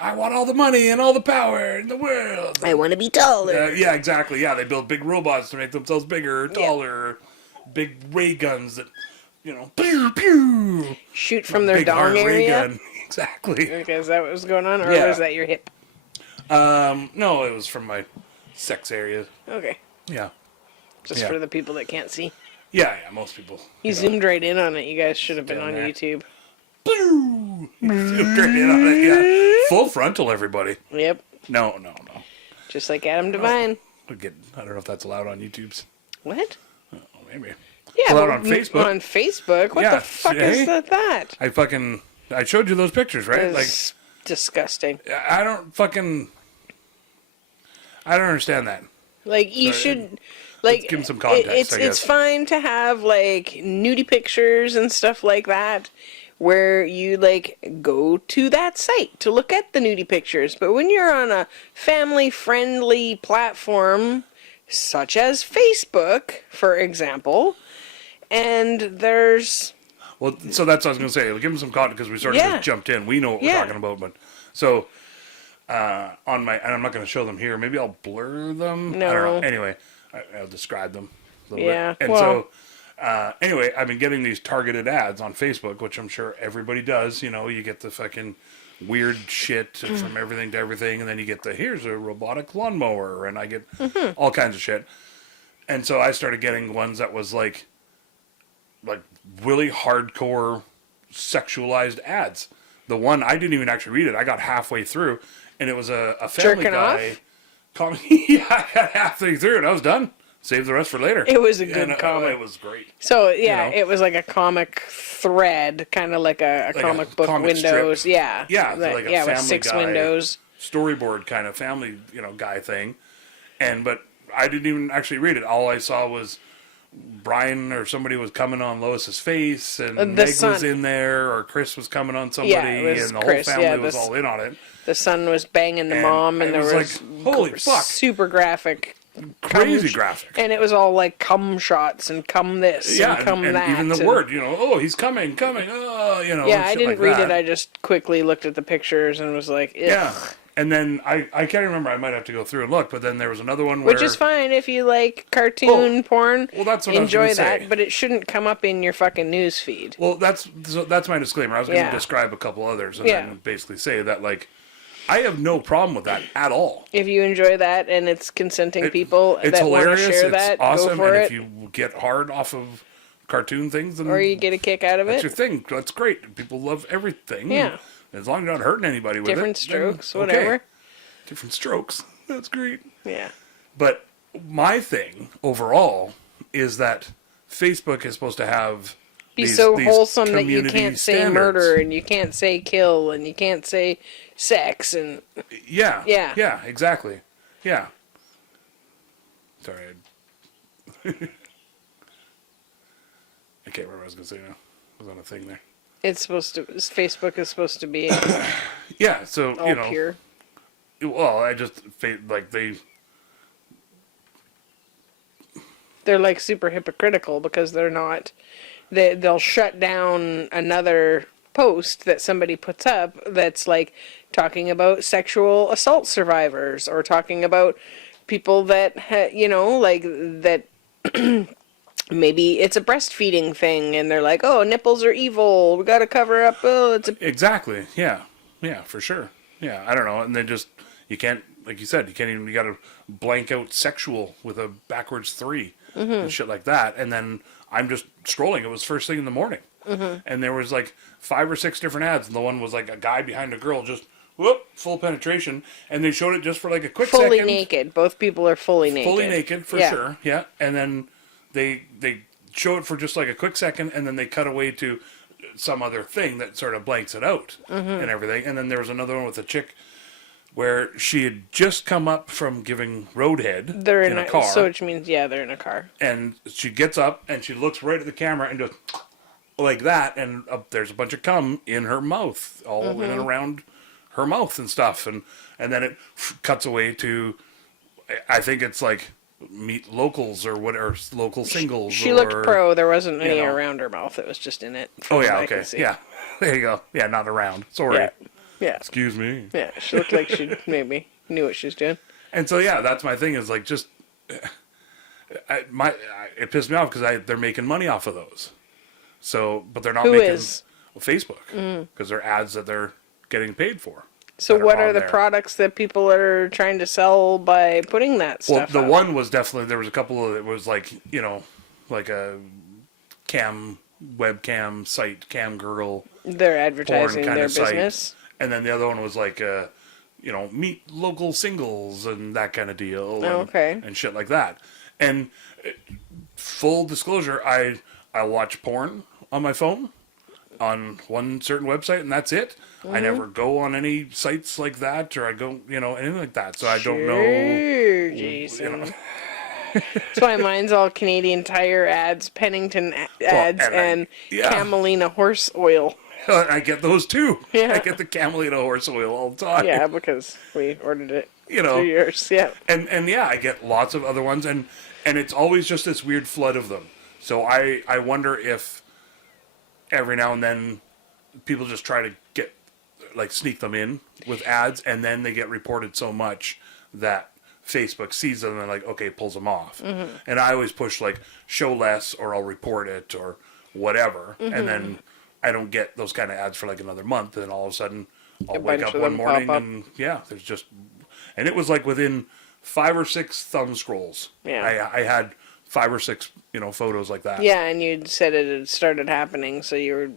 I want all the money and all the power in the world. I want to be taller. Yeah, exactly. Yeah, they build big robots to make themselves bigger, or taller, big ray guns that, you know, pew pew. Shoot from their Big dong hard ray area? gun. Exactly. Okay, is that what was going on? Or Yeah. was that your hip? No, it was from my sex area. Okay. Yeah. Just Yeah. for the people that can't see. Yeah, most people. He zoomed right in on it. You guys should have been Down on there. YouTube. Pew! Straight in on it, yeah. Full frontal, everybody. Yep. No. Just like Adam Devine. I don't know if that's allowed on YouTube's. What? Oh, maybe. Yeah, Allowed but on Facebook. On Facebook? What Yeah, the fuck eh? is that? I showed you those pictures, right? It's disgusting. Like, I don't understand that. Like, you Sorry, should... Like, give 'em some context, it's I guess. fine to have, like, nudie pictures and stuff like that, where you, like, go to that site to look at the nudie pictures. But when you're on a family-friendly platform, such as Facebook, for example, and there's... Well, so that's what I was going to say. Give them some context because we sort of Yeah. just jumped in. We know what we're Yeah. talking about, but so on my, and I'm not going to show them here. Maybe I'll blur them. No. I don't know. Anyway, I'll describe them a little Yeah, bit. And well- so, anyway, I've been getting these targeted ads on Facebook, which I'm sure everybody does. You know, you get the fucking weird shit from everything to everything, and then you get the here's a robotic lawnmower, and I get all kinds of shit. And so I started getting ones that was like really hardcore sexualized ads. The one I didn't even actually read it. I got halfway through, and it was a Family Jerking Guy off? comment. Yeah, I got halfway through, and I was done. save the rest for later. It was a good comic. It was great. So yeah, it was like a comic thread, kind of like a comic book comic windows. strip. Yeah, Yeah, like a Family with 6 Guy windows. storyboard kind of family, guy thing. But I didn't even actually read it. All I saw was Brian or somebody was coming on Lois's face, and Meg was in there, or Chris was coming on somebody, and the Chris, whole family was all in on it. The son was banging the mom, and there was like, holy fuck, super graphic, crazy graphic, and it was all like cum shots and cum this, and cum that, and even the word, oh, he's coming, oh, Yeah, I didn't like read that. it. I just quickly looked at the pictures and was like, ugh. Yeah. And then I can't remember. I might have to go through and look. But then there was another one where, which is fine if you like cartoon porn. Well, that's what enjoy I was that, say. but it shouldn't come up in your fucking news feed. Well, that's my disclaimer. I was going to describe a couple others and then basically say that I have no problem with that at all. If you enjoy that and it's consenting people it's that want to hilarious, share it's that, awesome, go for and it. if you get hard off of cartoon things, then or you get a kick out of that's it. your thing. That's great. People love everything. Yeah. As long as you're not hurting anybody with Different it. strokes, then, whatever. Okay. Different strokes. That's great. Yeah. But my thing overall is that Facebook is supposed to have these wholesome that you community can't say standards. murder and you can't say kill and you can't say sex and yeah, exactly. Yeah. Sorry, I can't remember what I was going to say now. I was on a thing there. Facebook is supposed to be Yeah, so all pure. Well, They're like super hypocritical because they're not. They'll shut down another post that somebody puts up that's like talking about sexual assault survivors or talking about people that like that. Maybe it's a breastfeeding thing, and they're like, "Oh, nipples are evil. We got to cover up." Oh, it's exactly. Yeah, for sure. Yeah, I don't know, and then just you can't, like you said, you got to blank out sexual with a backwards 3 and shit like that, and then I'm just scrolling. It was first thing in the morning, and there was like 5 or 6 different ads, and the one was like a guy behind a girl, just full penetration, and they showed it just for like a quick fully second. naked. Both people are fully naked. Fully naked for sure. Yeah, and then they show it for just like a quick second, and then they cut away to some other thing that sort of blanks it out and everything. And then there was another one with a chick where she had just come up from giving roadhead They're in a car. So which means they're in a car. And she gets up and she looks right at the camera and goes like that, and there's a bunch of cum in her mouth, all in and around her mouth and stuff. And then it cuts away to, I think it's like meet locals or whatever, local singles. She looked pro. There wasn't any around her mouth. It was just in it. Oh yeah, okay, yeah. There you go. Yeah, not around. Sorry. Yeah. Excuse me. Yeah, she looked like she maybe knew what she was doing. And so that's my thing is like just it pissed me off because they're making money off of those. So, but they're not making Facebook because they're ads that they're getting paid for. So what are the products that people are trying to sell by putting that stuff Well, the out? one was definitely, there was a couple of, it was like, like a webcam site, cam girl. They're advertising their business. Site. And then the other one was like, meet local singles and that kind of deal. And shit like that. And full disclosure, I watch porn on my phone on one certain website, and that's it. I never go on any sites like that, or I go, anything like that. So I don't know. Jason. That's why mine's all Canadian Tire ads, Pennington ads, and Camelina horse oil. I get those too. Yeah. I get the Camelina horse oil all the time. Yeah, because we ordered it 2 years. Yeah. And I get lots of other ones, and it's always just this weird flood of them. So I wonder if every now and then people just try to sneak them in with ads, and then they get reported so much that Facebook sees them and okay, pulls them off. And I always push show less, or I'll report it, or whatever. And then I don't get those kind of ads for another month, and then all of a sudden I'll wake up one morning and there's just, and it was within 5 or 6 thumb scrolls. Yeah. I had 5 or 6, photos like that. Yeah, and you said it had started happening, so you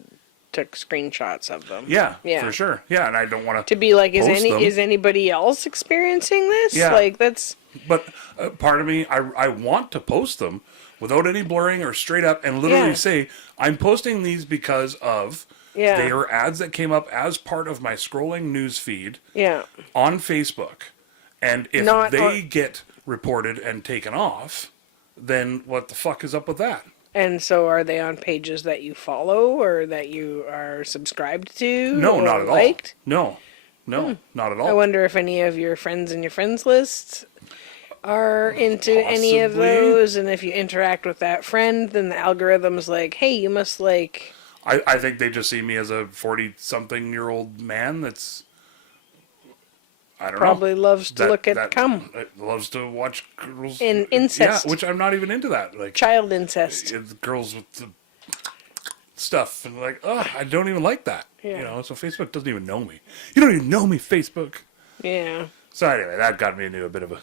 took screenshots of them. Yeah, for sure. Yeah, and I don't want to be is anybody else experiencing this? Yeah. But part of me, I want to post them without any blurring or straight up and literally say, I'm posting these because of they are ads that came up as part of my scrolling news feed on Facebook. And if they get reported and taken off, then what the fuck is up with that? And so are they on pages that you follow or that you are subscribed to? No, or not at liked? all. No, not at all. I wonder if any of your friends in your friends list are into any of Possibly. those, and if you interact with that friend, then the algorithm's like, hey, you must like... I think they just see me as a 40-something-year-old man that's, I don't know. Probably loves to look at cum. Loves to watch girls. In incest. Yeah, which I'm not even into that. Like child incest. The girls with the stuff. And like, I don't even like that. Yeah. You know, so Facebook doesn't even know me. You don't even know me, Facebook. Yeah. So anyway, that got me into a bit of a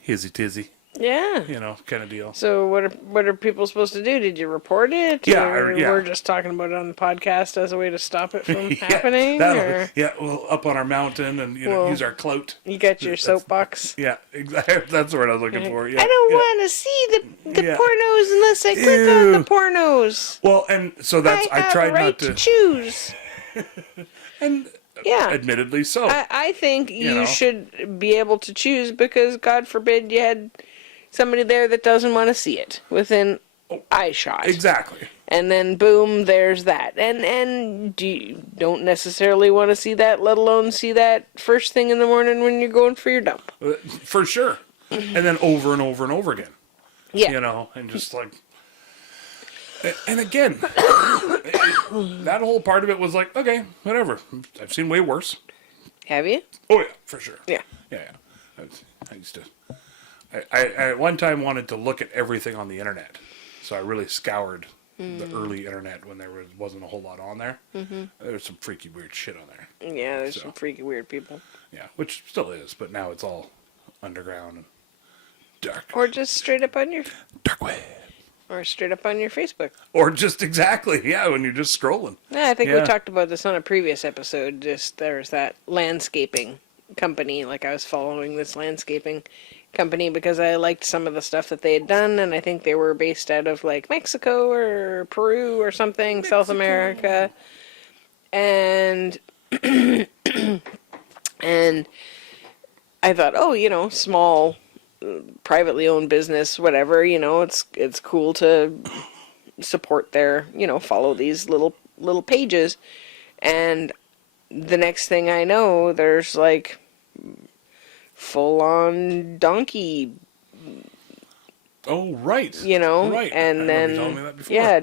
hizzy-tizzy. Yeah. You know, kind of deal. So what are people supposed to do? Did you report it? Yeah, or yeah. We're just talking about it on the podcast as a way to stop it from Yeah, happening? Or well, up on our mountain and use our clout. You got your soapbox? Yeah, exactly. That's what I was looking for. Yeah, I don't want to see the pornos unless I click on the pornos. Well, and so that's I tried right not to choose. and Yeah. Admittedly so. I think you should be able to choose because God forbid you had somebody there that doesn't want to see it within eye shot. Exactly. And then boom, there's that. And you don't necessarily want to see that, let alone see that first thing in the morning when you're going for your dump. For sure. And then over and over and over again. Yeah. You know, and just like... And again, that whole part of it was like, okay, whatever. I've seen way worse. Have you? Oh, yeah, for sure. Yeah. Yeah. I used to... I at one time wanted to look at everything on the internet. So I really scoured the early internet when there wasn't a whole lot on there. Mm-hmm. There was some freaky weird shit on there. Yeah, there's some freaky weird people. Yeah, which still is, but now it's all underground and dark. Or just straight up on your... Dark web. Or straight up on your Facebook. Or just exactly, when you're just scrolling. Yeah, I think we talked about this on a previous episode. Just there's that landscaping company. Like I was following this landscaping company because I liked some of the stuff that they had done, and I think they were based out of like Mexico or Peru or something, South America. And and I thought, small privately owned business, whatever, it's cool to support their, follow these little pages. And the next thing I know, there's like full on donkey. Oh, right. Right. And then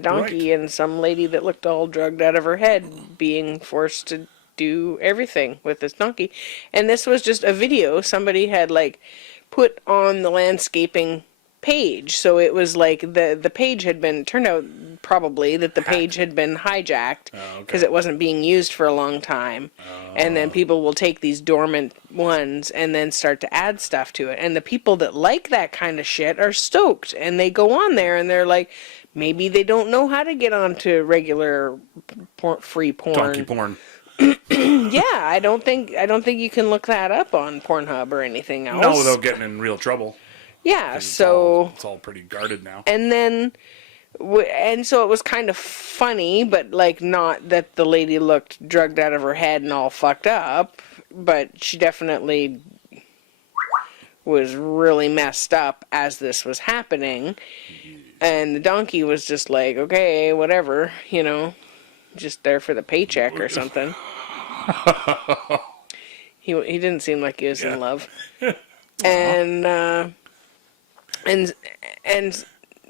donkey and some lady that looked all drugged out of her head being forced to do everything with this donkey. And this was just a video somebody had like put on the landscaping page. So it was like the page had been turned out probably that the page had been hijacked because it wasn't being used for a long time. And then people will take these dormant ones and then start to add stuff to it. And the people that like that kind of shit are stoked, and they go on there and they're like, maybe they don't know how to get onto regular free porn. Donkey porn. Yeah, I don't think you can look that up on Pornhub or anything else. No, without getting in real trouble. Yeah, it's all pretty guarded now. And then, so it was kind of funny, but like not that the lady looked drugged out of her head and all fucked up, but she definitely was really messed up as this was happening. And the donkey was just like, okay, whatever, just there for the paycheck or something. He didn't seem like he was in love. And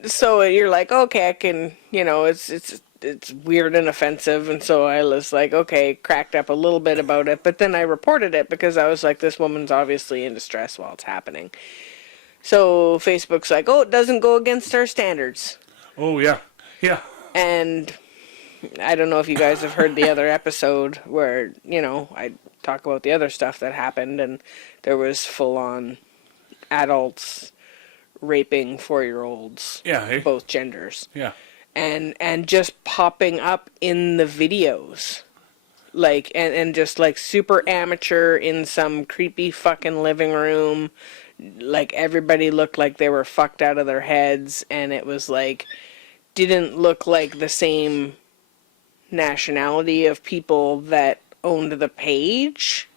so you're like, okay, I can, it's weird and offensive, and so I was like, okay, cracked up a little bit about it, but then I reported it because I was like, this woman's obviously in distress while it's happening. So Facebook's like, oh, it doesn't go against our standards. Oh, yeah. Yeah. And I don't know if you guys have heard the other episode where, I talk about the other stuff that happened, and there was full-on adults raping 4-year-olds. Yeah. Hey. Both genders. Yeah. And just popping up in the videos. Like, and just like super amateur in some creepy fucking living room. like everybody looked like they were fucked out of their heads, and it was like didn't look like the same nationality of people that owned the page.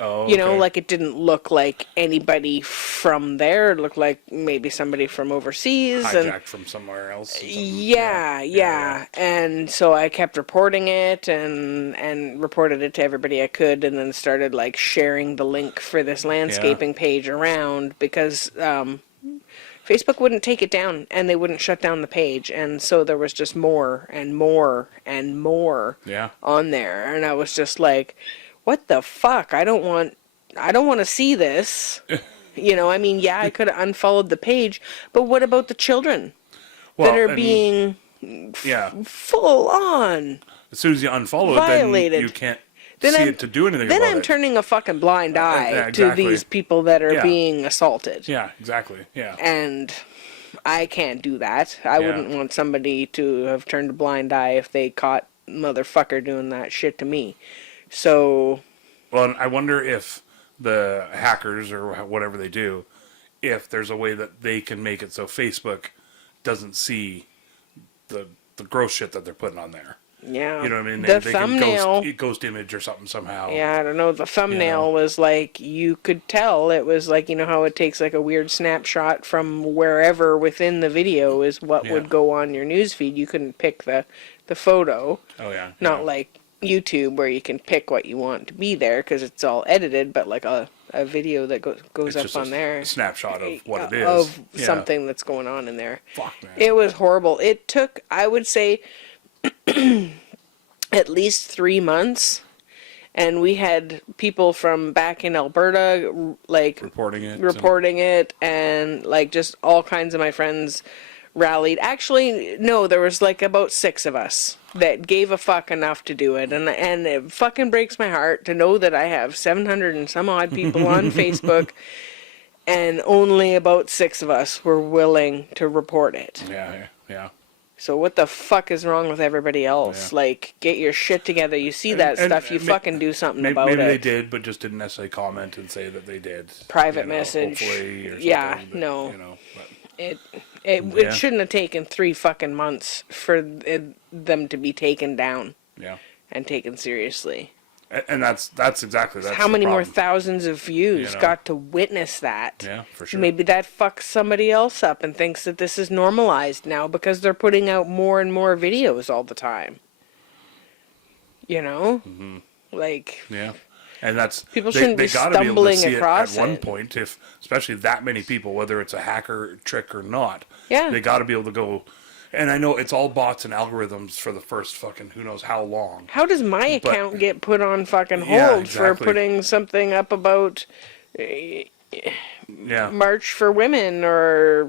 Oh, You know, okay. like it didn't look like anybody from there. It looked like maybe somebody from overseas. Hijacked from somewhere else. Or something. Yeah. And so I kept reporting it and reported it to everybody I could, and then started like sharing the link for this landscaping page around because Facebook wouldn't take it down and they wouldn't shut down the page, and so there was just more and more and more on there, and I was just like, what the fuck? I don't want to see this. You know, I mean, yeah, I could have unfollowed the page, but what about the children that are being full on as soon as you unfollow violated? It, then you can't see it to do anything about it. Then I'm turning a fucking blind eye to these people that are being assaulted. Yeah, exactly. Yeah. And I can't do that. I wouldn't want somebody to have turned a blind eye if they caught motherfucker doing that shit to me. So, well, I wonder if the hackers or whatever they do, if there's a way that they can make it so Facebook doesn't see the gross shit that they're putting on there. Yeah. You know what I mean? The they thumbnail. can ghost image or something somehow. Yeah, I don't know. The thumbnail was like, you could tell it was like, you know how it takes like a weird snapshot from wherever within the video is what would go on your newsfeed. You couldn't pick the photo. Oh, yeah. Not like YouTube where you can pick what you want to be there because it's all edited, but like a video that goes up on there. A snapshot of what it is. Of something that's going on in there. Fuck, man. It was horrible. It took, I would say, at least 3 months, and we had people from back in Alberta like reporting it, and like just all kinds of my friends rallied. Actually, no, there was like about 6 of us that gave a fuck enough to do it, and it fucking breaks my heart to know that I have 700 and some odd people on Facebook, and only about 6 of us were willing to report it. Yeah. So what the fuck is wrong with everybody else? Yeah. Like, get your shit together. You see that stuff, you fucking do something about it. Maybe they did, but just didn't necessarily comment and say that they did. Private message. Hopefully, or something. Yeah, no. You know, but, it shouldn't have taken 3 fucking months for them to be taken down. Yeah. And taken seriously. And that's exactly that. How many more thousands of views got to witness that? Yeah, for sure. Maybe that fucks somebody else up and thinks that this is normalized now because they're putting out more and more videos all the time. You know? Mm-hmm. Like... Yeah. And that's... People shouldn't be stumbling across it. At one point, if especially that many people, whether it's a hacker trick or not, they got to be able to go... And I know it's all bots and algorithms for the first fucking who knows how long. How does my account get put on fucking hold for putting something up about March for Women or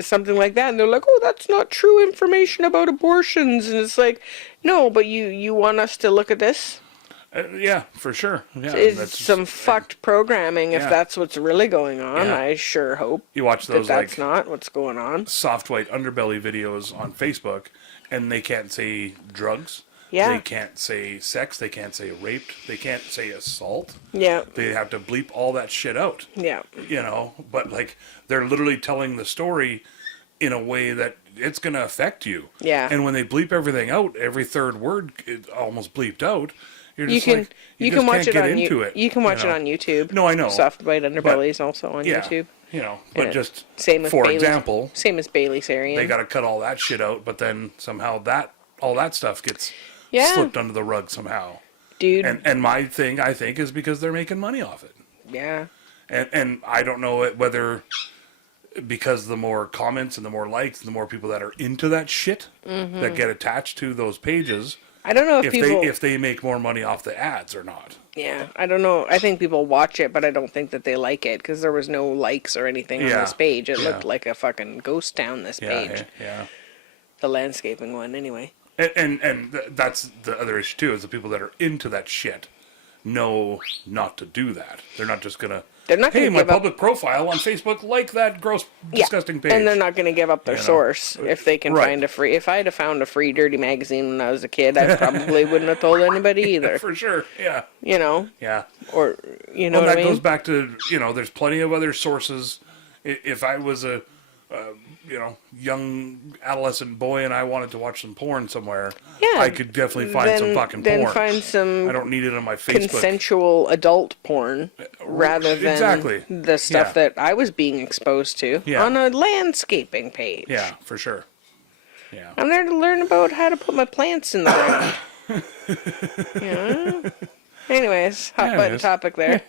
something like that? And they're like, oh, that's not true information about abortions. And it's like, no, but you want us to look at this? Yeah, for sure. Yeah, it's some fucked programming if that's what's really going on. Yeah. I sure hope you watch those that's not what's going on. Soft white underbelly videos on Facebook, and they can't say drugs. Yeah. They can't say sex. They can't say raped. They can't say assault. Yeah. They have to bleep all that shit out. Yeah. You know, but like they're literally telling the story in a way that it's going to affect you. Yeah. And when they bleep everything out, every third word is almost bleeped out. You can watch it on YouTube. You can watch it on YouTube. No, I know. Soft White Underbelly is also on YouTube. You know, but just same with for example, same as Bailey Sarian. They got to cut all that shit out, but then somehow all that stuff gets slipped under the rug somehow. Dude. And my thing, I think, is because they're making money off it. Yeah. And I don't know whether because the more comments and the more likes and the more people that are into that shit that get attached to those pages. I don't know if they make more money off the ads or not. Yeah, I don't know. I think people watch it, but I don't think that they like it because there was no likes or anything on this page. It looked like a fucking ghost town. This page. Yeah. The landscaping one, anyway. And that's the other issue too. Is the people that are into that shit know not to do that. They're not just gonna They're not going hey, to my give up. public profile on Facebook, like that gross, disgusting page. And they're not going to give up their source if they can Right. find a free. If I had found a free dirty magazine when I was a kid, I probably wouldn't have told anybody either. For sure, yeah. You know? Yeah. Or, you know Well, what that I mean? goes back to, there's plenty of other sources. If I was a, young adolescent boy and I wanted to watch some porn somewhere, Yeah, I could definitely find some fucking porn. Then find some I don't need it on my Facebook. consensual adult porn rather than Exactly. the stuff that I was being exposed to on a landscaping page. Yeah, for sure. Yeah. I'm there to learn about how to put my plants in the ground. Yeah. Anyways, hot button topic there.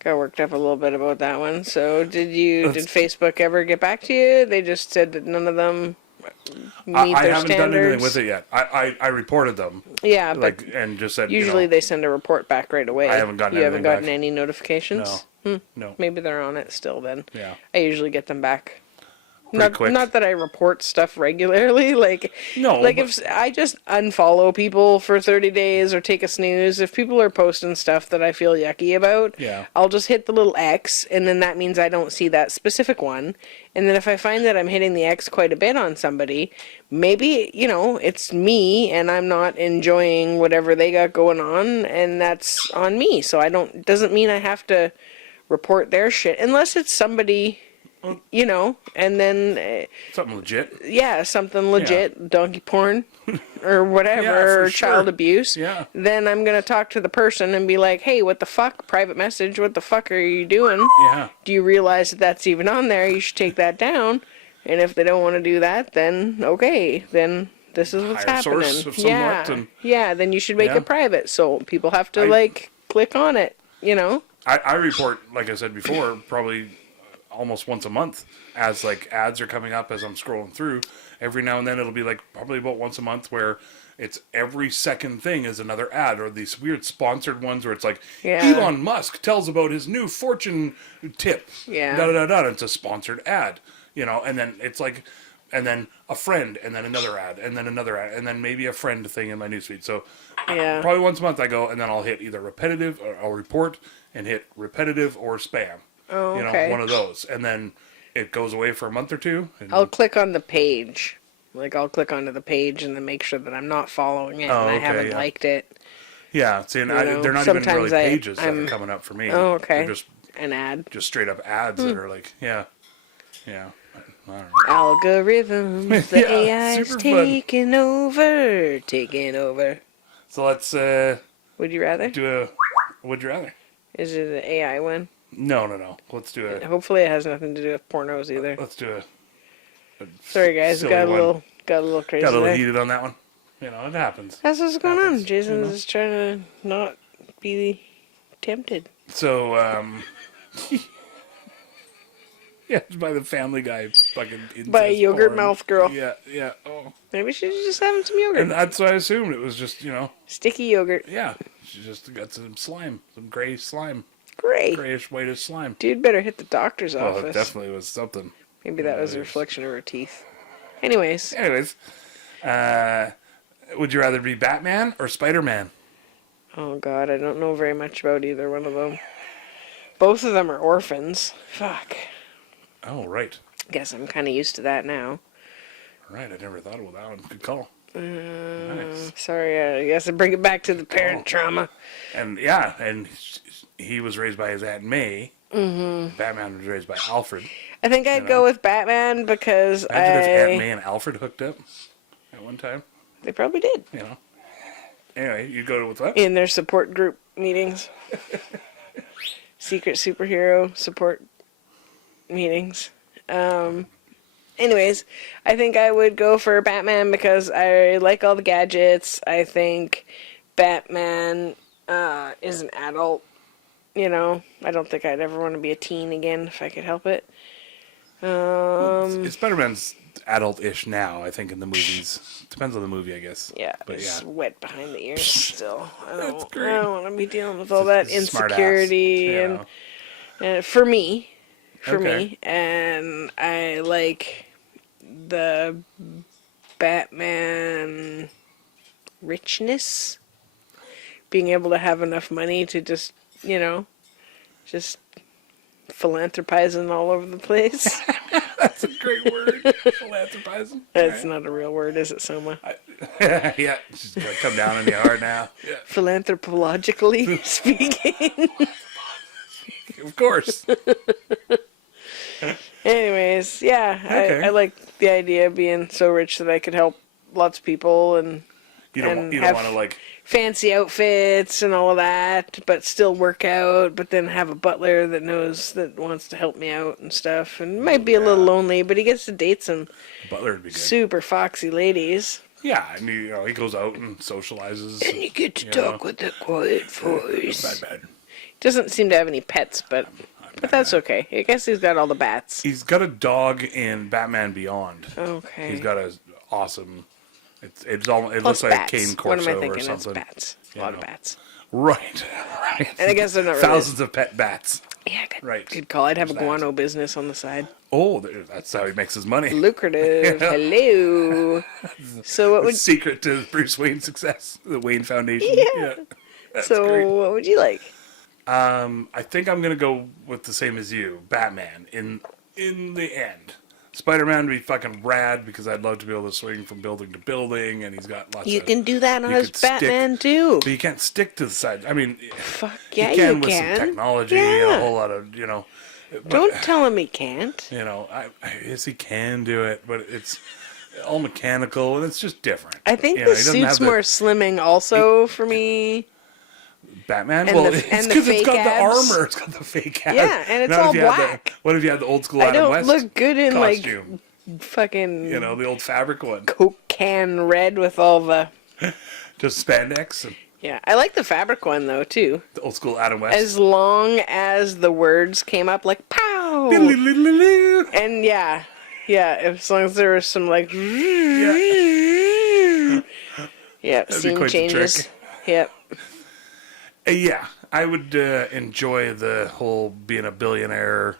Got worked up a little bit about that one. So did Facebook ever get back to you? They just said that none of them meet I their haven't standards. done anything with it yet. I reported them. Yeah, but and just said usually they send a report back right away. I haven't gotten You haven't anything gotten back. any notifications? No. No. Maybe they're on it still then. Yeah. I usually get them back. Pretty quick. Not that I report stuff regularly. If I just unfollow people for 30 days or take a snooze, if people are posting stuff that I feel yucky about, I'll just hit the little X, and then that means I don't see that specific one. And then if I find that I'm hitting the X quite a bit on somebody, maybe, it's me and I'm not enjoying whatever they got going on, and that's on me. So doesn't mean I have to report their shit unless it's somebody, and then something legit. Yeah, something legit, donkey porn or whatever, or child abuse. Yeah. Then I'm going to talk to the person and be like, hey, what the fuck? Private message, what the fuck are you doing? Yeah. Do you realize that that's even on there? You should take that down. And if they don't want to do that, then okay, then this is what's Higher happening. source of somewhat, Yeah, then you should make it private so people have to click on it, I report, like I said before, probably almost once a month as ads are coming up as I'm scrolling through. Every now and then it'll be probably about once a month where it's every second thing is another ad, or these weird sponsored ones where it's Elon Musk tells about his new fortune tip. Yeah. Da da da da. It's a sponsored ad, and then it's and then a friend, and then another ad, and then another ad, and then maybe a friend thing in my newsfeed. So probably once a month I go, and then I'll hit either repetitive, or I'll report and hit repetitive or spam. Oh, okay. One of those. And then it goes away for a month or two. And I'll click on the page. I'll click onto the page and then make sure that I'm not following it and I haven't liked it. Yeah, see, and they're not even really pages that are coming up for me. Oh, okay. They're just an ad. Just straight up ads that are yeah. I don't know. Algorithms, the AI's taking over. So let's Would you rather? do a would you rather? Is it an AI one? No. Let's do a Hopefully it has nothing to do with pornos either. let's do a Sorry guys, silly got a one. little crazy. Got a little there. heated on that one. It happens. That's what's going Happens, on. Jason's just trying to not be tempted. So yeah, it's by the Family Guy fucking incest By a yogurt porn. mouth girl. Yeah. Oh. Maybe she's just having some yogurt. And that's what I assumed. It was just, Sticky yogurt. yeah. She just got some slime, some gray slime, Great. grayish, whitish slime. Dude better hit the doctor's Oh, it office. definitely was something. Maybe that was a reflection of her teeth. Anyways. Would you rather be Batman or Spider-Man? Oh god, I don't know very much about either one of them. Both of them are orphans. Fuck. Oh, right. Guess I'm kind of used to that now. Right, I never thought about that one. Good call. Nice. Sorry, I guess I bring it back to the parent trauma. And and he was raised by his Aunt May. Mm-hmm. Batman was raised by Alfred. I think I'd go with Batman because Imagine if Aunt May and Alfred hooked up at one time. They probably did. Anyway, you go with what? In their support group meetings. Secret superhero support meetings. Anyways, I think I would go for Batman because I like all the gadgets. I think Batman is an adult. I don't think I'd ever want to be a teen again if I could help it. Spider-Man's adult-ish now, I think, in the movies. Depends on the movie, I guess. Yeah, but it's wet behind the ears still. I don't want to be dealing with all It's that a smart ass, insecurity and for me, and I like the Batman richness, being able to have enough money to just philanthropizing all over the place. That's a great word. Philanthropizing. That's not a real word, is it, Soma? Yeah, she's gonna come down on you hard now. Yeah, Philanthropologically speaking. of course. Anyways, yeah, Okay. I like the idea of being so rich that I could help lots of people and You don't and want have to like. fancy outfits and all of that, but still work out, but then have a butler that wants to help me out and stuff. And might be a little lonely, but he gets to date some Butler would be good. super foxy ladies. Yeah, and he goes out and socializes. And you get to talk with a quiet voice. Bad. Doesn't seem to have any pets, but that's okay. I guess he's got all the bats. He's got a dog in Batman Beyond. Okay. He's got a awesome. It looks Plus like bats. a cane What corso am I or thinking? It's something. bats. A lot of bats. Right. And I guess they're not really... Thousands of pet bats. Yeah, good, Right. good call. I'd have a There's that. guano business on the side. Oh, that's how he makes his money. Lucrative. Hello. So what The would secret to Bruce Wayne's success, the Wayne Foundation. Yeah. That's so great. what would you like? I think I'm gonna go with the same as you, Batman. In the end, Spider-Man would be fucking rad because I'd love to be able to swing from building to building, and he's got lots. You of... can do that you as could stick- Batman too. But you can't stick to the side. I mean, Fuck yeah, you can you with can. some technology Yeah. and a whole lot of But, Don't tell him he can't. I guess he can do it, but it's all mechanical and it's just different. I think he the doesn't have suit's more slimming also for me. Batman. and Well, the- it's and the because it's fake got abs. the armor. It's got the fake abs. Yeah, and it's Not if all you had black. what if you had the old school I Adam don't West look good in costume? like fucking The old fabric one, Coke can red with all the... just spandex and Yeah, I like the fabric one though too. the old school Adam West. As long as the words came up like pow. And yeah, as long as there was some like scene quite the changes. trick. Yep. Yeah, I would enjoy the whole being a billionaire,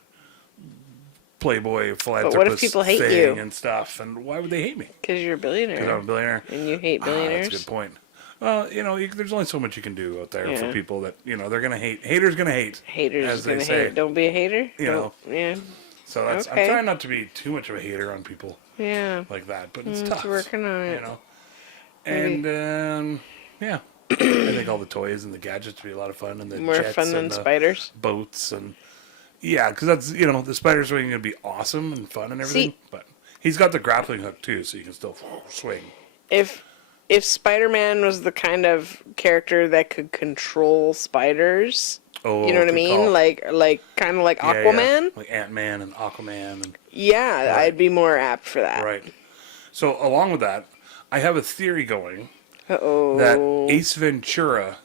playboy, philanthropist what if people hate thing you? and stuff. And why would they hate me? Because you're a Because I'm billionaire. a billionaire. And you hate billionaires. That's a good point. Well, there's only so much you can do out there for Yeah. people that they're gonna hate. Haters gonna hate. Haters as they gonna say. hate. Don't be a hater. know. Yeah. So that's Okay. I'm trying not to be too much of a hater on people Yeah. like that, but it's It's tough. working on it. And yeah, I think all the toys and the gadgets would be a lot of fun, and the More jets fun than and the spiders. boats and yeah, because that's the spider swing gonna be awesome and fun and everything. See- But he's got the grappling hook too, so you can still swing. If Spider-Man was the kind of character that could control spiders, Oh, you know what I good mean? call. Like kind of like Yeah, Aquaman. yeah. Like Ant-Man and Aquaman and Yeah, Right. I'd be more apt for that. right. So along with that, I have a theory going Uh-oh. that Ace Ventura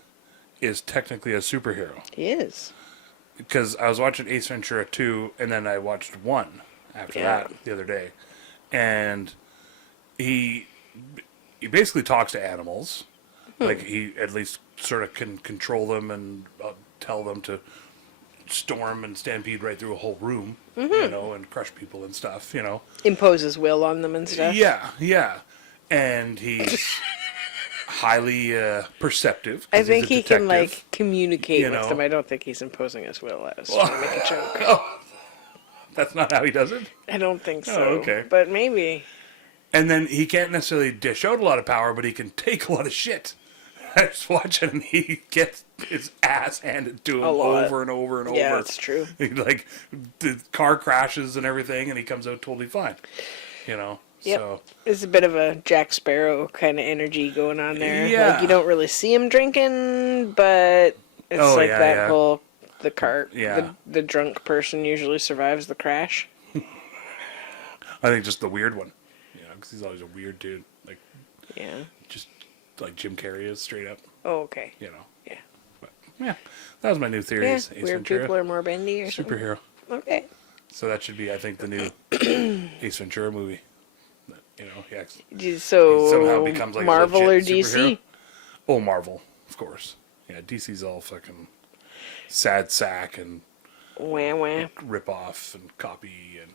is technically a superhero. He is. Because I was watching Ace Ventura 2, and then I watched 1 after Yeah. that the other day. And he basically talks to animals. Like, he at least sort of can control them and tell them to storm and stampede right through a whole room, and crush people and stuff, Imposes will on them and stuff. Yeah. And he's highly perceptive. 'cause I he's think a he can detective. communicate with know. them. I don't think he's imposing his will. I was trying to make a joke. That's not how he does it. I don't think so. okay. But maybe. And then he can't necessarily dish out a lot of power, but he can take a lot of shit. I was watching and he gets his ass handed to him A lot. over and over and over. Yeah, that's true. Like, the car crashes and everything, and he comes out totally fine. Yep. So, There's a bit of a Jack Sparrow kind of energy going on there. Yeah. Like, you don't really see him drinking, but it's Oh, like yeah, that yeah. whole... The cart, Yeah. the drunk person usually survives the crash. I think just the weird one. Because he's always a weird dude. Like, Yeah. just like Jim Carrey is straight up. Oh, okay. Yeah. Yeah. Yeah. That was my new theory. Yeah, Ace weird Ventura. people are more bendy or something. Superhero. Okay. So that should be, I think, the new Ace Ventura movie. He acts, So, he somehow becomes like Marvel a or legit DC? superhero. Oh, Marvel, of course. Yeah, DC's all fucking sad sack and Wah, wah. rip off and copy and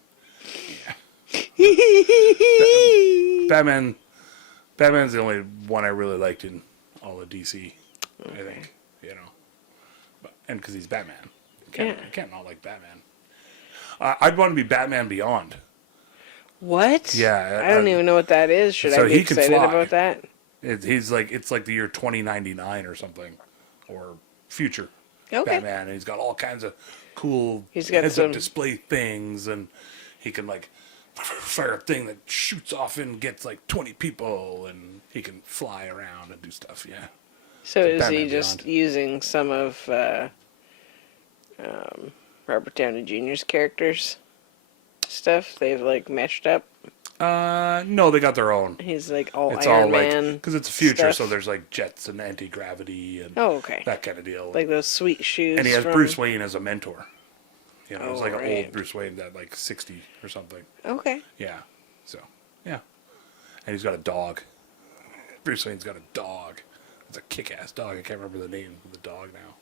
Batman's the only one I really liked in all of DC. I think, but, and because he's Batman, you can't not like Batman. I'd want to be Batman Beyond. What? Yeah, I don't even know what that is. Should so I be he can excited fly. about that? It's like the year 2099 or something, or future Okay. Batman, and he's got all kinds of cool He's got heads-up some display things, and he can like fire a thing that shoots off and gets like 20 people, and he can fly around and do stuff. Yeah. So is Batman he just Beyond. using some of Robert Downey Jr.'s characters stuff? They've like meshed up. No, they got their own. He's like all It's Iron all Man. like because it's future, stuff. so there's like jets and anti-gravity and Oh, okay. that kind of deal. Like those sweet shoes. and he has from... Bruce Wayne as a mentor. You know, Oh, it's like an right. old Bruce Wayne that like 60 or something. Okay. Yeah. So, yeah. And he's got a dog. Bruce Wayne's got a dog. It's a kick-ass dog. I can't remember the name of the dog now.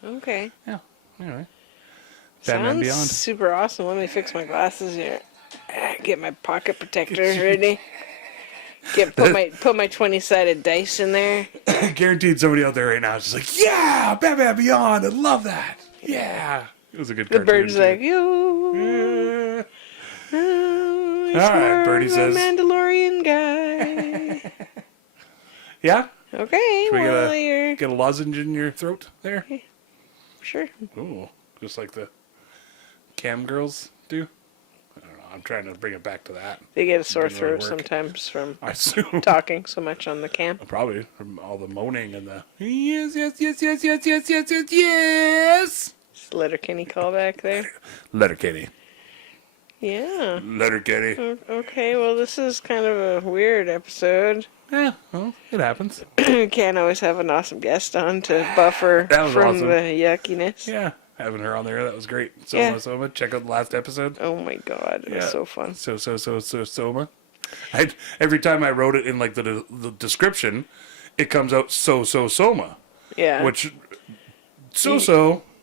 But Okay. yeah. Anyway. Batman Sounds Beyond. super awesome. Let me fix my glasses here. Get my pocket protector ready. Put my 20-sided dice in there. Guaranteed somebody out there right now is just like, yeah, Batman Beyond. I love that. Yeah. It was a good The cartoon, bird's too. like, yo. Yeah. All right, Birdie says. Mandalorian guy. Yeah? Okay, Should we well, you're... get a lozenge in your throat there? Sure. Ooh, just like the cam girls do. I don't know. I'm trying to bring it back to that. They get a sore Doesn't really throat work. sometimes from I assume. talking so much on the cam. Probably from all the moaning and the yes, yes, yes, yes, yes, yes, yes, yes, yes. Just Letterkenny callback there. Letterkenny. Yeah. Letterkenny. Okay, well, this is kind of a weird episode. Yeah, well, it happens. Can't always have an awesome guest on to buffer That was from awesome. the yuckiness. Yeah, having her on there, that was great. Yeah. Soma. Check out the last episode. Oh my god, it was Yeah. so fun. So Soma. Every time I wrote it in like the description, it comes out Soma, Yeah. which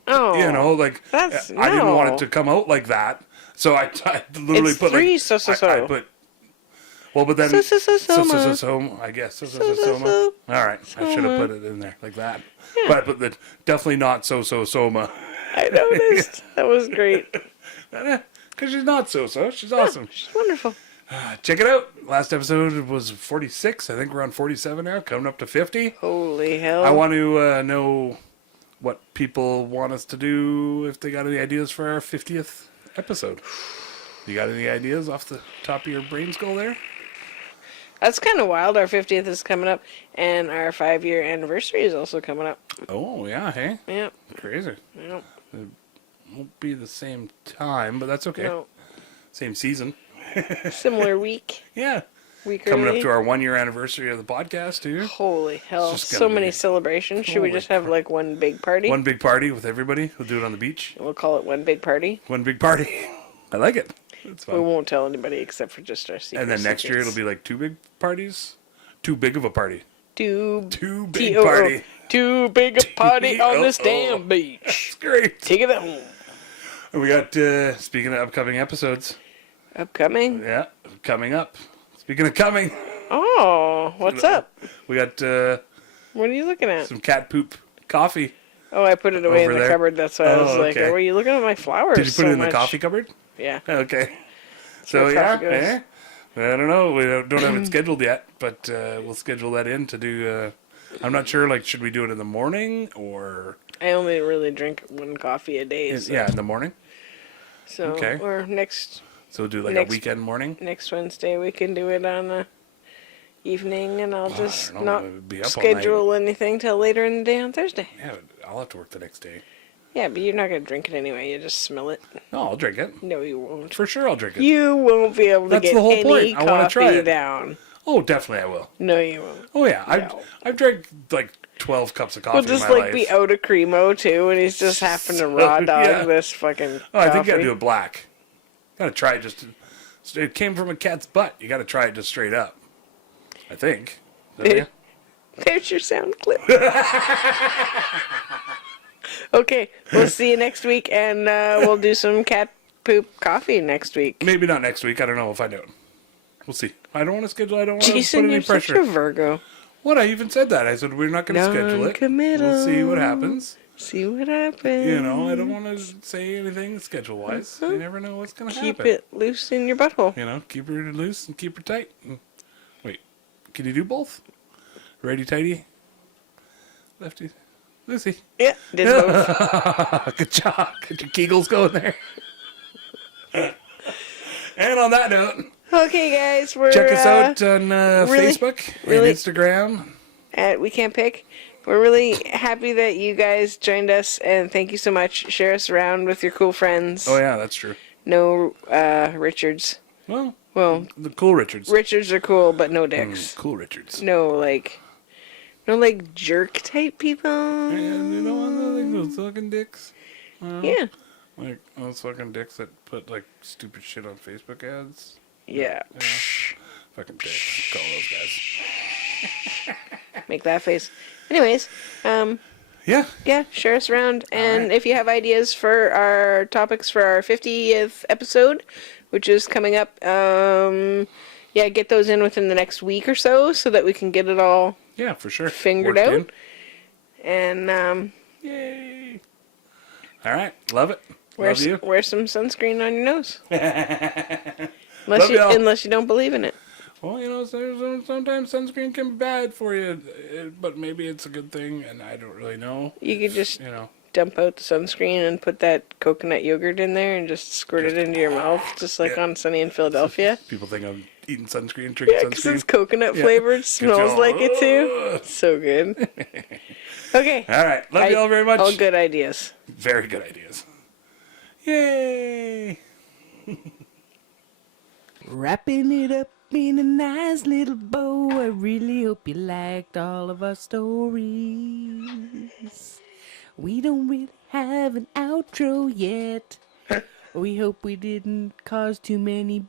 Oh. you know, like That's- I didn't want no. it to come out like that, so I literally It's put three like so. I put. Well, but then Soma. Soma, I guess So. Soma. All right, I should have put it in there like that, but I put the definitely not Soma. I noticed. That was great. Because she's not she's awesome. She's wonderful. Check it out. Last episode was 46. I think we're on 47 now, coming up to 50. Holy hell. I want to know what people want us to do if they got any ideas for our 50th episode. You got any ideas off the top of your brain skull there? That's kind of wild. Our 50th is coming up, and our 5-year anniversary is also coming up. Oh, yeah, hey. Yeah. Crazy. Yeah. Won't be the same time, but that's okay. No. Same season. Similar week. Yeah. Week Coming early. up to our 1-year anniversary of the podcast, too. Holy hell. It's just So gonna many be- celebrations. Should we Holy just have like one big party? One big party with everybody. We'll do it on the beach. We'll call it one big party. One big party. I like it. It's We fun. won't tell anybody except for just our secret And then next year it'll be like 2 big parties. Too big of a party. Too big T-O-O. party. Too big a party on this T-O-O. damn beach. It's great. Take it home. And we got, speaking of upcoming episodes, Upcoming. yeah, coming up. Speaking of coming, Oh, what's up? we got What are you looking at? some cat poop coffee. Oh, I put it away in Over the there? cupboard. That's why I was Oh, like, okay. "Oh, are you looking at my flowers?" Did you put so it in the much? coffee cupboard? Yeah. Okay. So, where yeah, coffee goes. I don't know. We don't have it scheduled yet, but we'll schedule that in to do. I'm not sure, like, should we do it in the morning or. I only really drink one coffee a day. So, Yeah, in the morning. So, okay. or next So we'll do like Next- a weekend morning. Wednesday we can do it on a evening, and I'll I just don't know, not it would be up all schedule anything till later in the day on Thursday. Yeah, I'll have to work the next day. Yeah, but you're not gonna drink it anyway. You just smell it. No, I'll drink it. No, you won't. For sure I'll drink it. You won't be able to That's get the whole any point. I wanna try coffee it. down. Oh, definitely I will. No, you won't. Oh, yeah. No. I've drank like 12 cups of coffee We'll just in my like life. be out of Cremo too, and he's just having to raw dog yeah. this fucking. Oh, I think you gotta coffee. do it black. Gotta try it just. It came from a cat's butt. You gotta try it just straight up. I think. Don't you? There's your sound clip. Okay, we'll see you next week, and we'll do some cat poop coffee next week. Maybe not next week. I don't know. We'll find out. We'll see. I don't want to schedule. I don't want to Jason, put any you're such pressure. a Virgo. What? I even said that. I said we're not going to schedule it. Non-committal. We'll see what happens. See what happens. You know, I don't want to say anything schedule-wise. You never know what's going to happen. Keep it loose in your butthole. You know, keep her loose and keep her tight. Wait, can you do both? Righty-tighty? Lefty? Lucy? Yeah, did both. Good job. Get your Kegels going there. And on that note, Okay, guys, we're check us out on really- Facebook really- and Instagram. at We Can't Pick. We're really happy that you guys joined us, and thank you so much. Share us around with your cool friends. Oh, yeah, that's true. No Richards. Well, Well, the cool Richards. Richards are cool, but no dicks. Cool Richards. No jerk type people. Yeah, you know what? Like those fucking dicks. Yeah. Like those fucking dicks that put like stupid shit on Facebook ads. Yeah. You know? Fucking dicks. Call those guys. Make that face. Anyways, Yeah. yeah, share us around. And right. if you have ideas for our topics for our 50th episode, which is coming up, yeah, get those in within the next week or so that we can get it all Yeah, for sure. fingered Worked out. in. And Yay. All right. Love it. wear, Love you. wear some sunscreen on your nose. Love y'all. Unless you don't believe in it. Well, you know, sometimes sunscreen can be bad for you, but maybe it's a good thing, and I don't really know. You could just You know. dump out the sunscreen and put that coconut yogurt in there and just squirt it into your mouth, just like on Sunny in Philadelphia. People think I'm eating sunscreen, drinking Yeah, because sunscreen. it's coconut Yeah. flavored, smells job. like it too. So good. Okay. All right. Love you all very much. All good ideas. Very good ideas. Yay. Wrapping it up in a nice little bow. I really hope you liked all of our stories. We don't really have an outro yet. We hope we didn't cause too many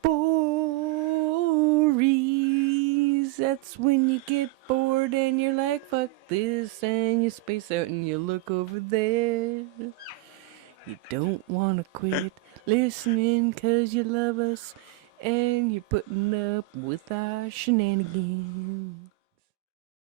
bories. That's when you get bored and you're like, fuck this, and you space out and you look over there. You don't want to quit listening 'cause you love us and you're putting up with our shenanigans.